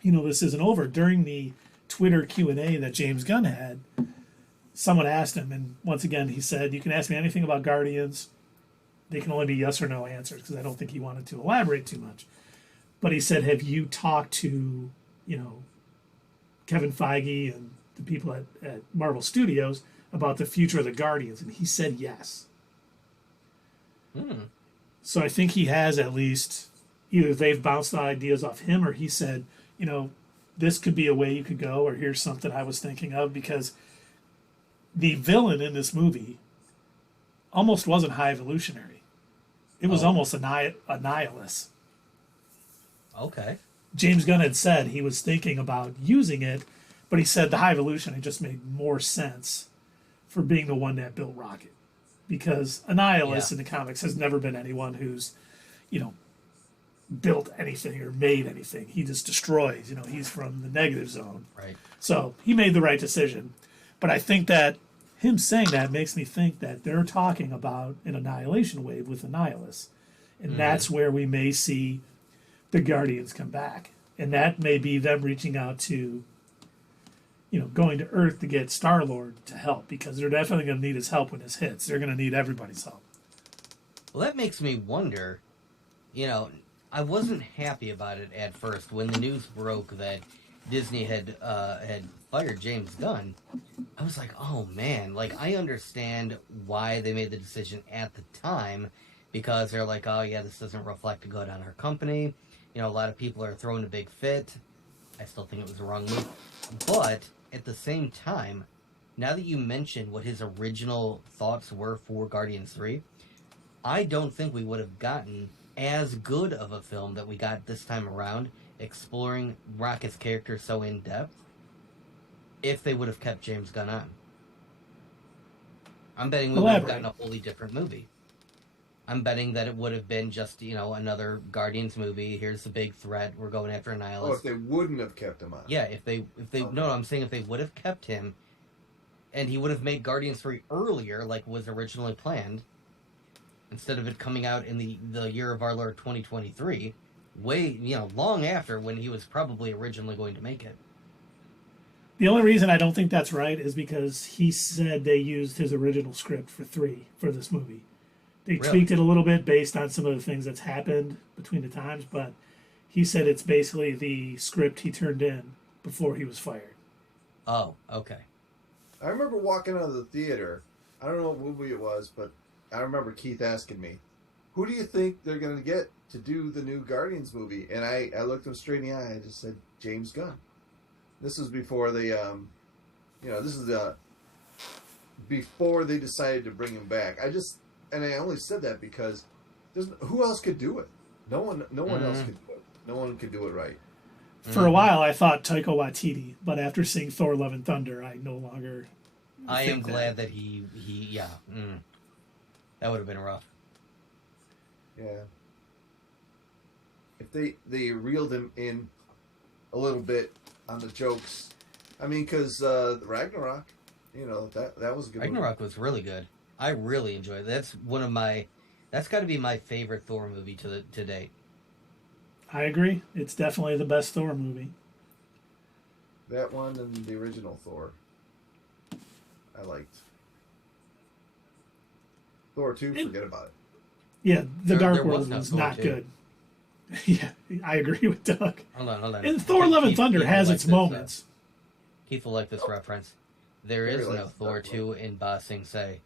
this isn't over. During the Twitter Q&A that James Gunn had, someone asked him, and once again he said, you can ask me anything about Guardians. They can only be yes or no answers, because I don't think he wanted to elaborate too much. But he said, have you talked to, Kevin Feige and the people at Marvel Studios about the future of the Guardians? And he said yes. So I think he has at least, either they've bounced the ideas off him, or he said, this could be a way you could go, or here's something I was thinking of, because the villain in this movie almost wasn't high evolutionary. It was almost a nihilist. Okay. James Gunn had said he was thinking about using it, but he said the high evolution, it just made more sense for being the one that built Rocket. Because a nihilist in the comics has never been anyone who's, built anything or made anything. He just destroys. He's from the negative zone. Right. So he made the right decision. But I think that him saying that makes me think that they're talking about an annihilation wave with the nihilists. And that's where we may see the Guardians come back. And that may be them reaching out to, going to Earth to get Star-Lord to help, because they're definitely going to need his help when this hits. They're going to need everybody's help. Well, that makes me wonder, I wasn't happy about it at first when the news broke that Disney had fired James Gunn. I was like, oh man, I understand why they made the decision at the time, because they're like, oh yeah, this doesn't reflect good on our company. A lot of people are throwing a big fit. I still think it was the wrong move. But at the same time, now that you mentioned what his original thoughts were for Guardians 3, I don't think we would have gotten as good of a film that we got this time around, exploring Rocket's character so in depth, if they would have kept James Gunn on. I'm betting we would have gotten a wholly different movie. I'm betting that it would have been just, another Guardians movie. Here's the big threat. We're going after a nihilist. Oh, if they wouldn't have kept him on. Yeah, if they no, I'm saying if they would have kept him, and he would have made Guardians 3 earlier, like was originally planned, instead of it coming out in the year of our Lord 2023, long after when he was probably originally going to make it. The only reason I don't think that's right is because he said they used his original script for this movie. They tweaked it a little bit based on some of the things that's happened between the times, but he said it's basically the script he turned in before he was fired. Oh, okay. I remember walking out of the theater. I don't know what movie it was, but I remember Keith asking me, who do you think they're going to get to do the new Guardians movie? And I looked him straight in the eye. I just said, James Gunn. This was before they, before they decided to bring him back. And I only said that because who else could do it? No one else could do it. No one could do it right. For a while, I thought Taika Waititi, but after seeing Thor: Love and Thunder, I no longer. I am glad that he that would have been rough. Yeah. If they reeled him in a little bit on the jokes, I mean, because Ragnarok, that was a good. Ragnarok was really good. I really enjoyed it. That's got to be my favorite Thor movie to date. I agree. It's definitely the best Thor movie. That one and the original Thor, I liked. Thor 2, forget about it. Yeah, the Dark World was not good. Yeah, I agree with Doug. Hold on. And Thor: Love and Thunder has its moments. Keith will like this reference. There is no Thor 2 in Ba Sing Se.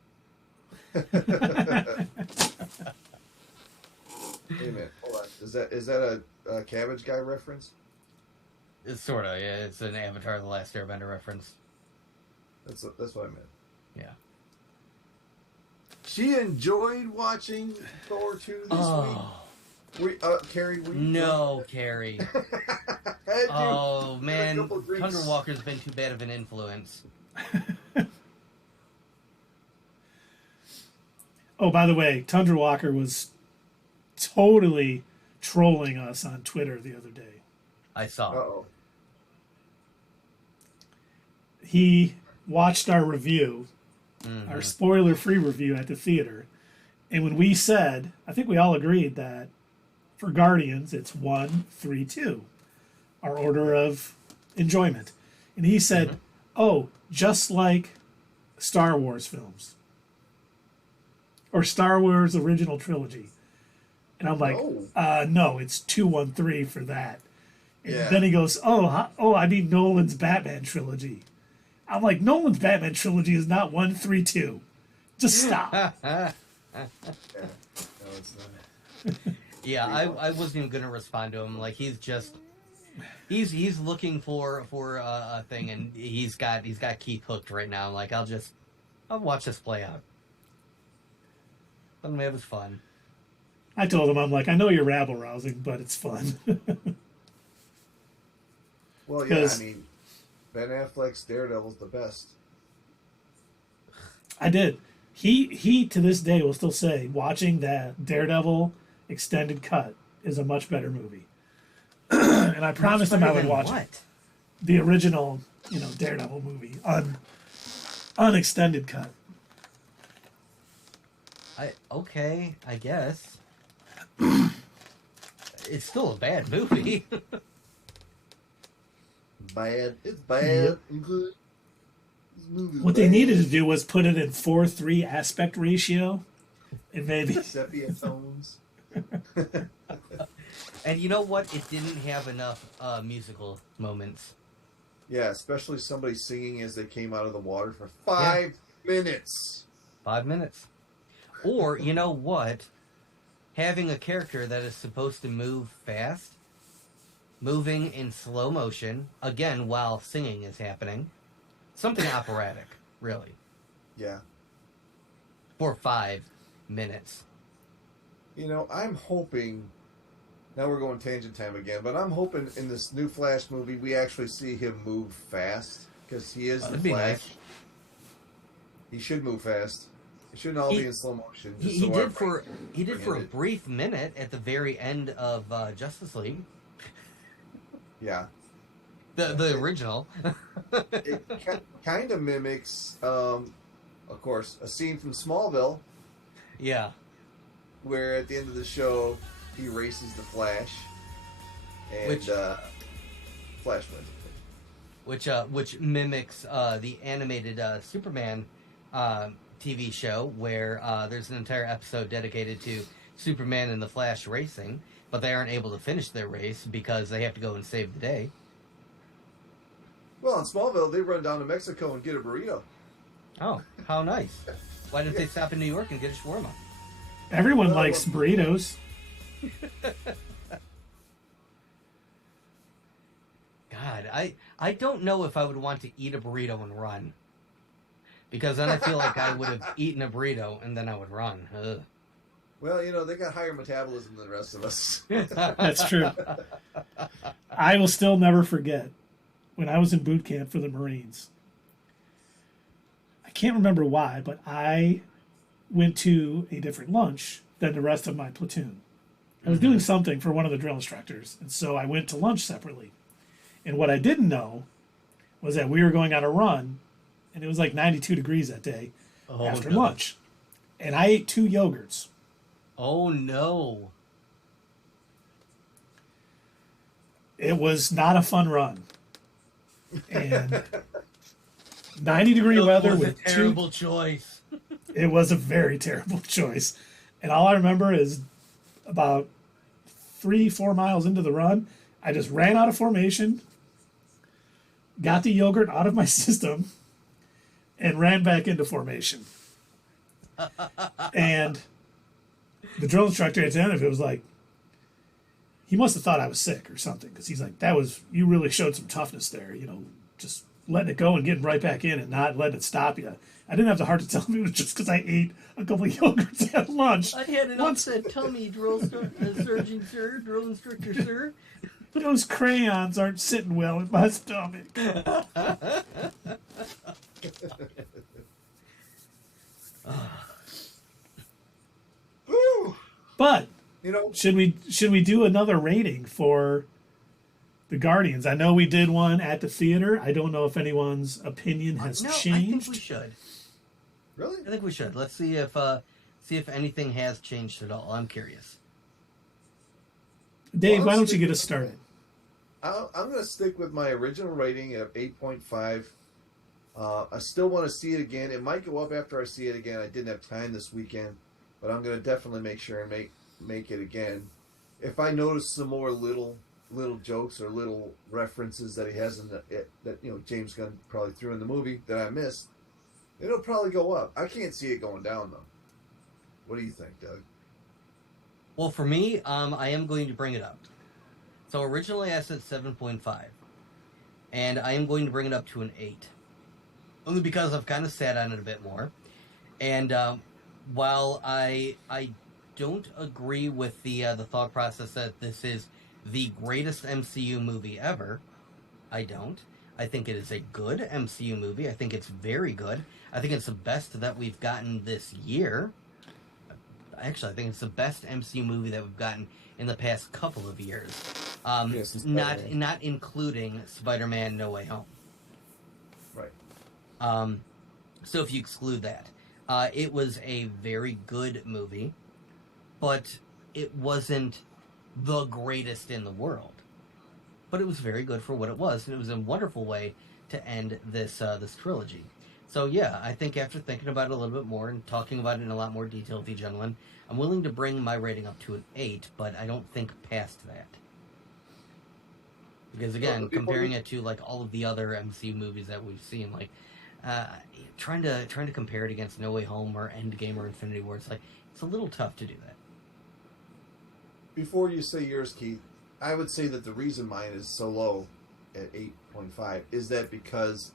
Wait a minute, hold on. Is that a Cabbage Guy reference? It's sort of, yeah. It's an Avatar: The Last Airbender reference. That's what I meant. Yeah. She enjoyed watching Thor 2 this week. Carrie, No, Carrie. Oh, man. Tundra Walker's been too bad of an influence. Oh, by the way, Tundra Walker was totally trolling us on Twitter the other day. I saw. Uh-oh. He watched our review, our spoiler-free review at the theater, and when we said, I think we all agreed that for Guardians, it's 1, 3, 2, our order of enjoyment. And he said, oh, just like Star Wars films. Or Star Wars original trilogy. And I'm like, no, it's 2, 1, 3 for that. And then he goes, I mean Nolan's Batman trilogy. I'm like, Nolan's Batman trilogy is not 1, 3, 2. Just stop. No, it's not. Yeah, I wasn't even gonna respond to him. Like he's looking for a thing, and he's got Keith hooked right now. Like I'll watch this play out. Let him have his fun. I told him, I'm like, I know you're rabble rousing, but it's fun. Well, yeah, I mean, Ben Affleck's Daredevil's the best. I did. He to this day will still say watching that Daredevil extended cut is a much better movie. And I promised him I would watch it. The original, Daredevil movie, unextended cut. I guess. It's still a bad movie. Bad. It's bad. Yep. What they needed to do was put it in 4:3 aspect ratio, and maybe sepia tones. And you know what? It didn't have enough musical moments. Yeah, especially somebody singing as they came out of the water for 5 minutes. 5 minutes. Or, you know what? Having a character that is supposed to move fast, moving in slow motion, again, while singing is happening. Something operatic, really. Yeah. For 5 minutes. I'm hoping, now we're going tangent time again, but I'm hoping in this new Flash movie we actually see him move fast, because he is the Flash. Nice. He should move fast. It shouldn't all be in slow motion. He did for a brief minute at the very end of Justice League. Yeah. The original. It kind of mimics, of course, a scene from Smallville. Yeah. Where at the end of the show, he races the Flash. And Flash wins. Which mimics the animated Superman TV show, where there's an entire episode dedicated to Superman and the Flash racing, but they aren't able to finish their race because they have to go and save the day. Well, in Smallville, they run down to Mexico and get a burrito. Oh, how nice. Why didn't they stop in New York and get a shawarma? Everyone likes burritos. God, I don't know if I would want to eat a burrito and run. Because then I feel like I would have eaten a burrito and then I would run. Ugh. Well, they got higher metabolism than the rest of us. That's true. I will still never forget when I was in boot camp for the Marines. I can't remember why, but I went to a different lunch than the rest of my platoon. I was doing something for one of the drill instructors, and so I went to lunch separately. And what I didn't know was that we were going on a run, and it was like 92 degrees that day after lunch. And I ate 2 yogurts. Oh, no. It was not a fun run. And 90-degree weather with a terrible choice. It was a very terrible choice. And all I remember is about 3-4 miles into the run, I just ran out of formation, got the yogurt out of my system, and ran back into formation. And the drill instructor at the end of it was like, he must have thought I was sick or something, because he's like, you really showed some toughness there, just letting it go and getting right back in and not letting it stop you. I didn't have the heart to tell him it was just because I ate a couple of yogurts at lunch. I had an upset tummy, drill surgeon, sir, drill instructor, sir. Those crayons aren't sitting well in my stomach. But should we do another rating for the Guardians? I know we did one at the theater. I don't know if anyone's opinion has changed. I think we should. Really? I think we should. Let's see if anything has changed at all. I'm curious. Dave, why don't you get us started? I'm going to stick with my original rating of 8.5. I still want to see it again. It might go up after I see it again. I didn't have time this weekend, but I'm going to definitely make sure and make it again. If I notice some more little jokes or little references that he has that James Gunn probably threw in the movie that I missed, it'll probably go up. I can't see it going down though. What do you think, Doug? Well, for me, I am going to bring it up. So originally I said 7.5, and I am going to bring it up to an 8, only because I've kind of sat on it a bit more. And while I don't agree with the thought process that this is the greatest MCU movie ever, I don't. I think it is a good MCU movie. I think it's very good. I think it's the best that we've gotten this year. Actually, I think it's the best MCU movie that we've gotten in the past couple of years. Yes, not including Spider-Man No Way Home. Right. So if you exclude that, it was a very good movie, but it wasn't the greatest in the world. But it was very good for what it was, and it was a wonderful way to end this trilogy. So yeah, I think after thinking about it a little bit more and talking about it in a lot more detail with you gentlemen, I'm willing to bring my rating up to an 8, but I don't think past that. Because again, comparing it to like all of the other MCU movies that we've seen, like trying to compare it against No Way Home or Endgame or Infinity War, it's a little tough to do that. Before you say yours, Keith, I would say that the reason mine is so low at 8.5 is that because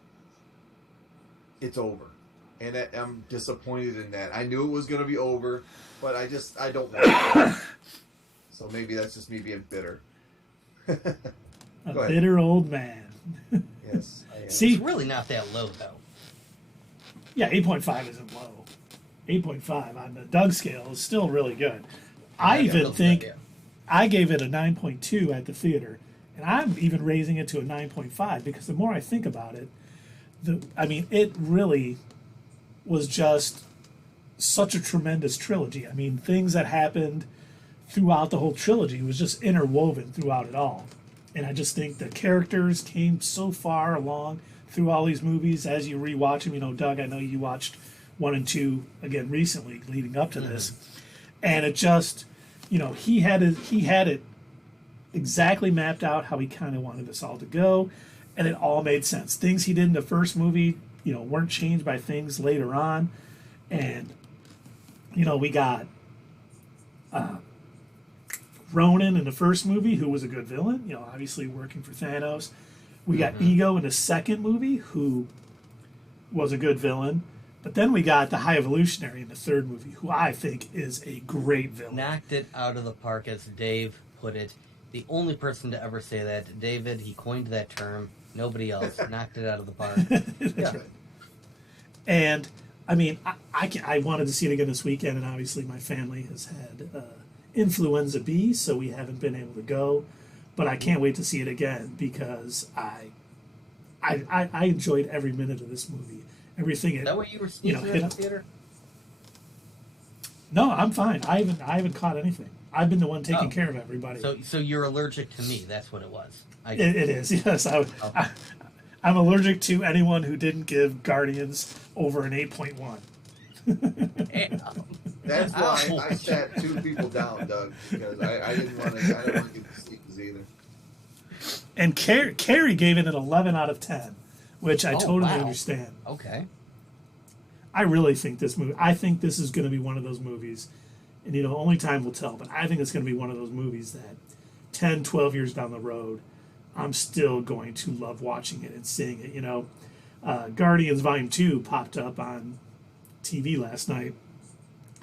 it's over. And I'm disappointed in that. I knew it was going to be over, but I don't want it. So maybe that's just me being bitter. A bitter old man. Yes, I am. See, it's really not that low, though. Yeah, 8.5 isn't low. 8.5 on the Doug scale is still really good. I even think I gave it a 9.2 at the theater, and I'm even raising it to a 9.5 because the more I think about it, it really was just such a tremendous trilogy. I mean, things that happened throughout the whole trilogy was just interwoven throughout it all. And I just think the characters came so far along through all these movies as you rewatch them. You know, Doug, I know you watched 1 and 2 again recently leading up to this. And it just, he had it exactly mapped out how he kind of wanted this all to go. And it all made sense. Things he did in the first movie, weren't changed by things later on. And, we got Ronan in the first movie, who was a good villain, obviously working for Thanos. We got Ego in the second movie, who was a good villain. But then we got the High Evolutionary in the third movie, who I think is a great villain. Knocked it out of the park, as Dave put it. The only person to ever say that. David, he coined that term. Nobody else. Knocked it out of the park. Yeah. And, I wanted to see it again this weekend, and obviously my family has had influenza B, so we haven't been able to go. But I can't wait to see it again because I enjoyed every minute of this movie. Everything. Is that what you were sneezing in the theater? No, I'm fine. I haven't caught anything. I've been the one taking care of everybody. So you're allergic to me. That's what it was. It is, yes. I'm allergic to anyone who didn't give Guardians over an 8.1. That's why I sat 2 people down, Doug, because I didn't want to get the sneakers either. And Carrie gave it an 11 out of 10, which I totally understand. Okay. I really think this is going to be one of those movies, and only time will tell, but I think it's going to be one of those movies that 10, 12 years down the road, I'm still going to love watching it and seeing it. Guardians Volume 2 popped up on TV last night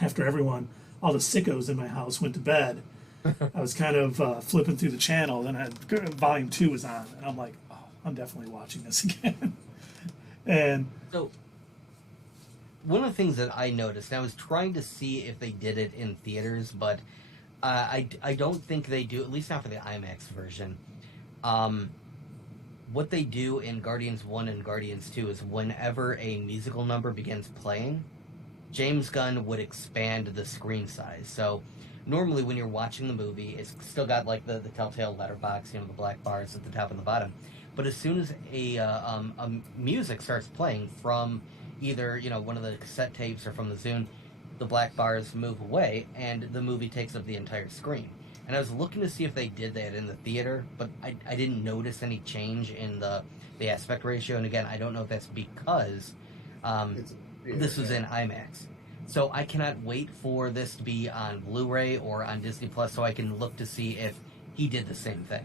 after all the sickos in my house went to bed. I was kind of flipping through the channel, and Volume 2 was on, and I'm like, oh, I'm definitely watching this again. And so, one of the things that I noticed, and I was trying to see if they did it in theaters, but I don't think they do, at least not for the IMAX version. What they do in Guardians 1 and Guardians 2 is whenever a musical number begins playing, James Gunn would expand the screen size. So normally when you're watching the movie, it's still got like the telltale letterbox, the black bars at the top and the bottom. But as soon as a music starts playing from either one of the cassette tapes or from the Zune, the black bars move away and the movie takes up the entire screen. And I was looking to see if they did that in the theater, but I didn't notice any change in the aspect ratio. And again, I don't know if that's because this was in IMAX. So I cannot wait for this to be on Blu-ray or on Disney Plus so I can look to see if he did the same thing.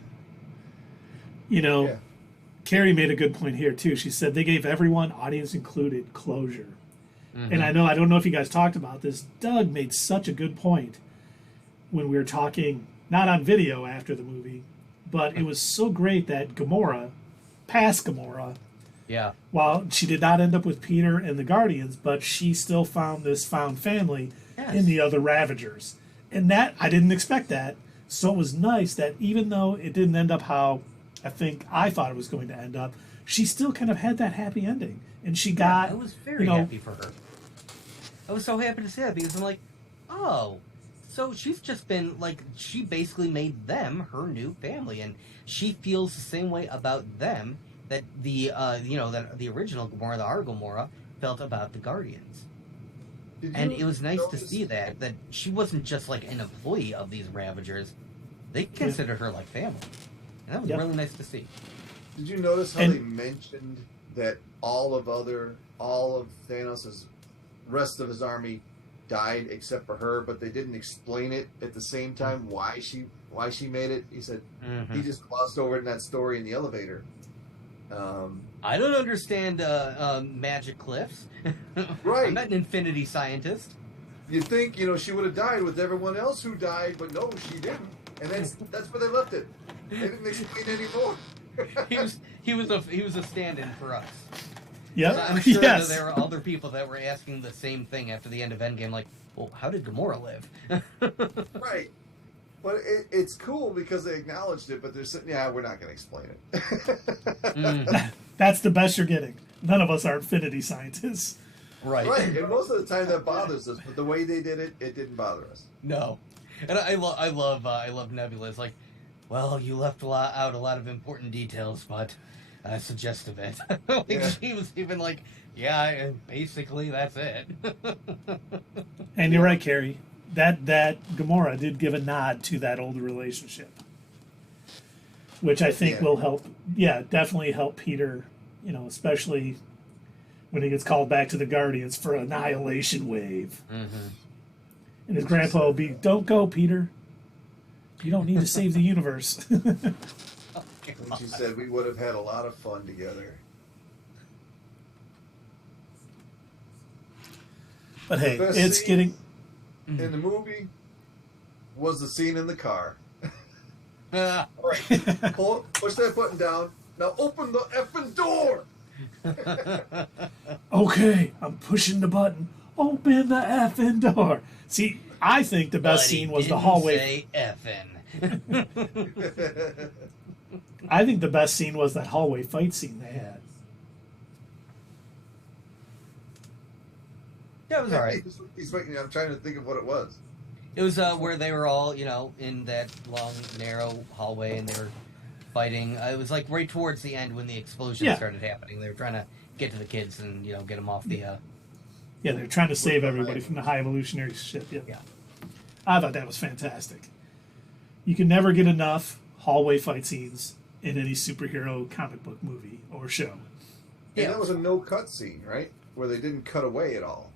Carrie made a good point here, too. She said they gave everyone, audience included, closure. Mm-hmm. And I don't know if you guys talked about this. Doug made such a good point when we were talking, not on video after the movie, but it was so great that past Gamora, while she did not end up with Peter and the Guardians, but she still found this found family in the other Ravagers. And that, I didn't expect that. So it was nice that even though it didn't end up how I thought it was going to end up, she still kind of had that happy ending. And she got... I was very happy for her. I was so happy to see that because I'm like, oh... So she's just been, she basically made them her new family, and she feels the same way about them that that the original Gamora, the our Gamora, felt about the Guardians. And it was nice to see that she wasn't just an employee of these Ravagers. They considered her like family. And that was really nice to see. Did you notice how they mentioned that all of Thanos' rest of his army died except for her, but they didn't explain it at the same time why she made it? He said he just glossed over it in that story in the elevator. I don't understand magic cliffs. Right. I'm not an infinity scientist. You'd think she would have died with everyone else who died, but no, she didn't. And that's where they left it. They didn't explain anymore. he was a stand-in for us. Yep. So I'm sure Yes. that there were other people that were asking the same thing after the end of Endgame, like, well, how did Gamora live? Right. But it's cool because they acknowledged it, but they're saying, yeah, we're not going to explain it. That's the best you're getting. None of us are infinity scientists. Right. Right. And most of the time that bothers us, but the way they did it, it didn't bother us. No. And I love Nebula. It's like, well, you left out a lot of important details, but I suggested it. Like, Yeah. she was even like, yeah, and basically that's it. And you're right, Carrie. That Gamora did give a nod to that old relationship, which I think will help. Yeah, definitely help Peter. You know, especially when he gets called back to the Guardians for Annihilation Wave, and his grandpa will be, "Don't go, Peter. You don't need to save the universe." And she said we would have had a lot of fun together. But hey, The best it's scene getting. in the movie was the scene in the car. Ah. All right, push that button down. Now open the effing door. Okay, I'm pushing the button. Open the effing door. See, I think the best But he scene was the didn't hallway. say effing. I think the best scene was that hallway fight scene they had. Yeah, it was all right. He's making. I'm trying to think of what it was. It was where they were all, you know, in that long, narrow hallway, and they were fighting. It was like right towards the end when the explosion started happening. They were trying to get to the kids and, you know, get them off the. Yeah, they're trying to save everybody from the high evolutionary ship. Yeah. I thought that was fantastic. You can never get enough hallway fight scenes in any superhero comic book movie or show. And that was a no cut scene, right? Where they didn't cut away at all.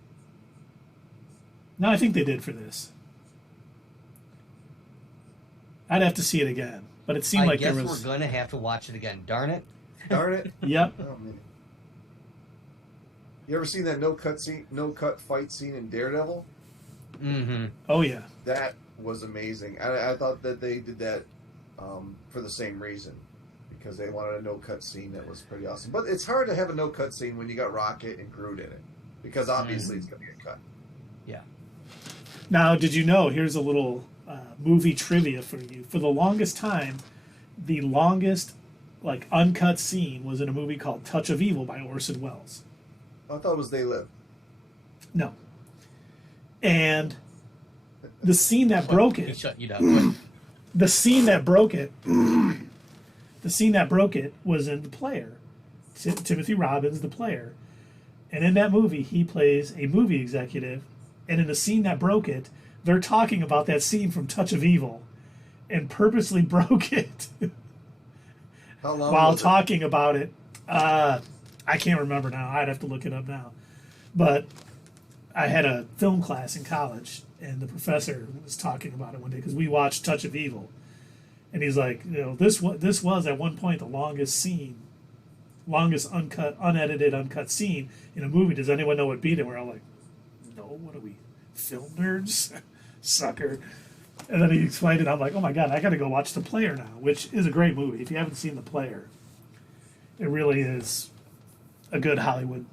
No, I think they did for this. I'd have to see it again, but it seemed like there was. We're going to have to watch it again. Darn it. Darn it. Yep. Oh, man. You ever seen that no cut fight scene in Daredevil? Mm-hmm. Oh yeah. That was amazing. I thought that they did that for the same reason, because they wanted a no cut scene that was pretty awesome. But it's hard to have a no cut scene when you got Rocket and Groot in it, because obviously it's going to get cut. Yeah. Now, did you know? Here's a little movie trivia for you. For the longest time, the longest like uncut scene was in a movie called Touch of Evil by Orson Welles. I thought it was They Live. No. And the scene that broke He it. shut you down. The scene that broke it. The scene that broke it was in The Player. Timothy Robbins, The Player. And in that movie, he plays a movie executive. And in the scene that broke it, they're talking about that scene from Touch of Evil and purposely broke it How long while was it? talking about it. I can't remember now. I'd have to look it up now. But I had a film class in college, and the professor was talking about it one day because we watched Touch of Evil. And he's like, you know, this was at one point the longest unedited scene in a movie. Does anyone know what beat it? We're all like, no, what are we, film nerds? Sucker. And then he explained it. I'm like, oh my God, I got to go watch The Player now, which is a great movie. If you haven't seen The Player, it really is a good Hollywood.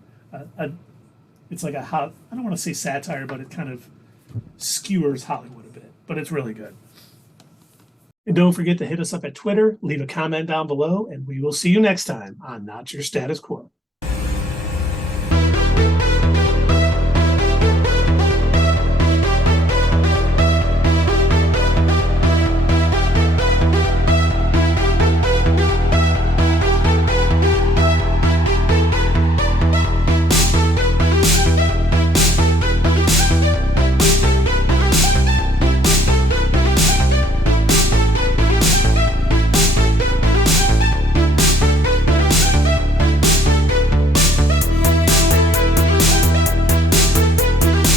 It's like I don't want to say satire, but it kind of skewers Hollywood a bit. But it's really good. And don't forget to hit us up at Twitter, leave a comment down below, and we will see you next time on Not Your Status Quo.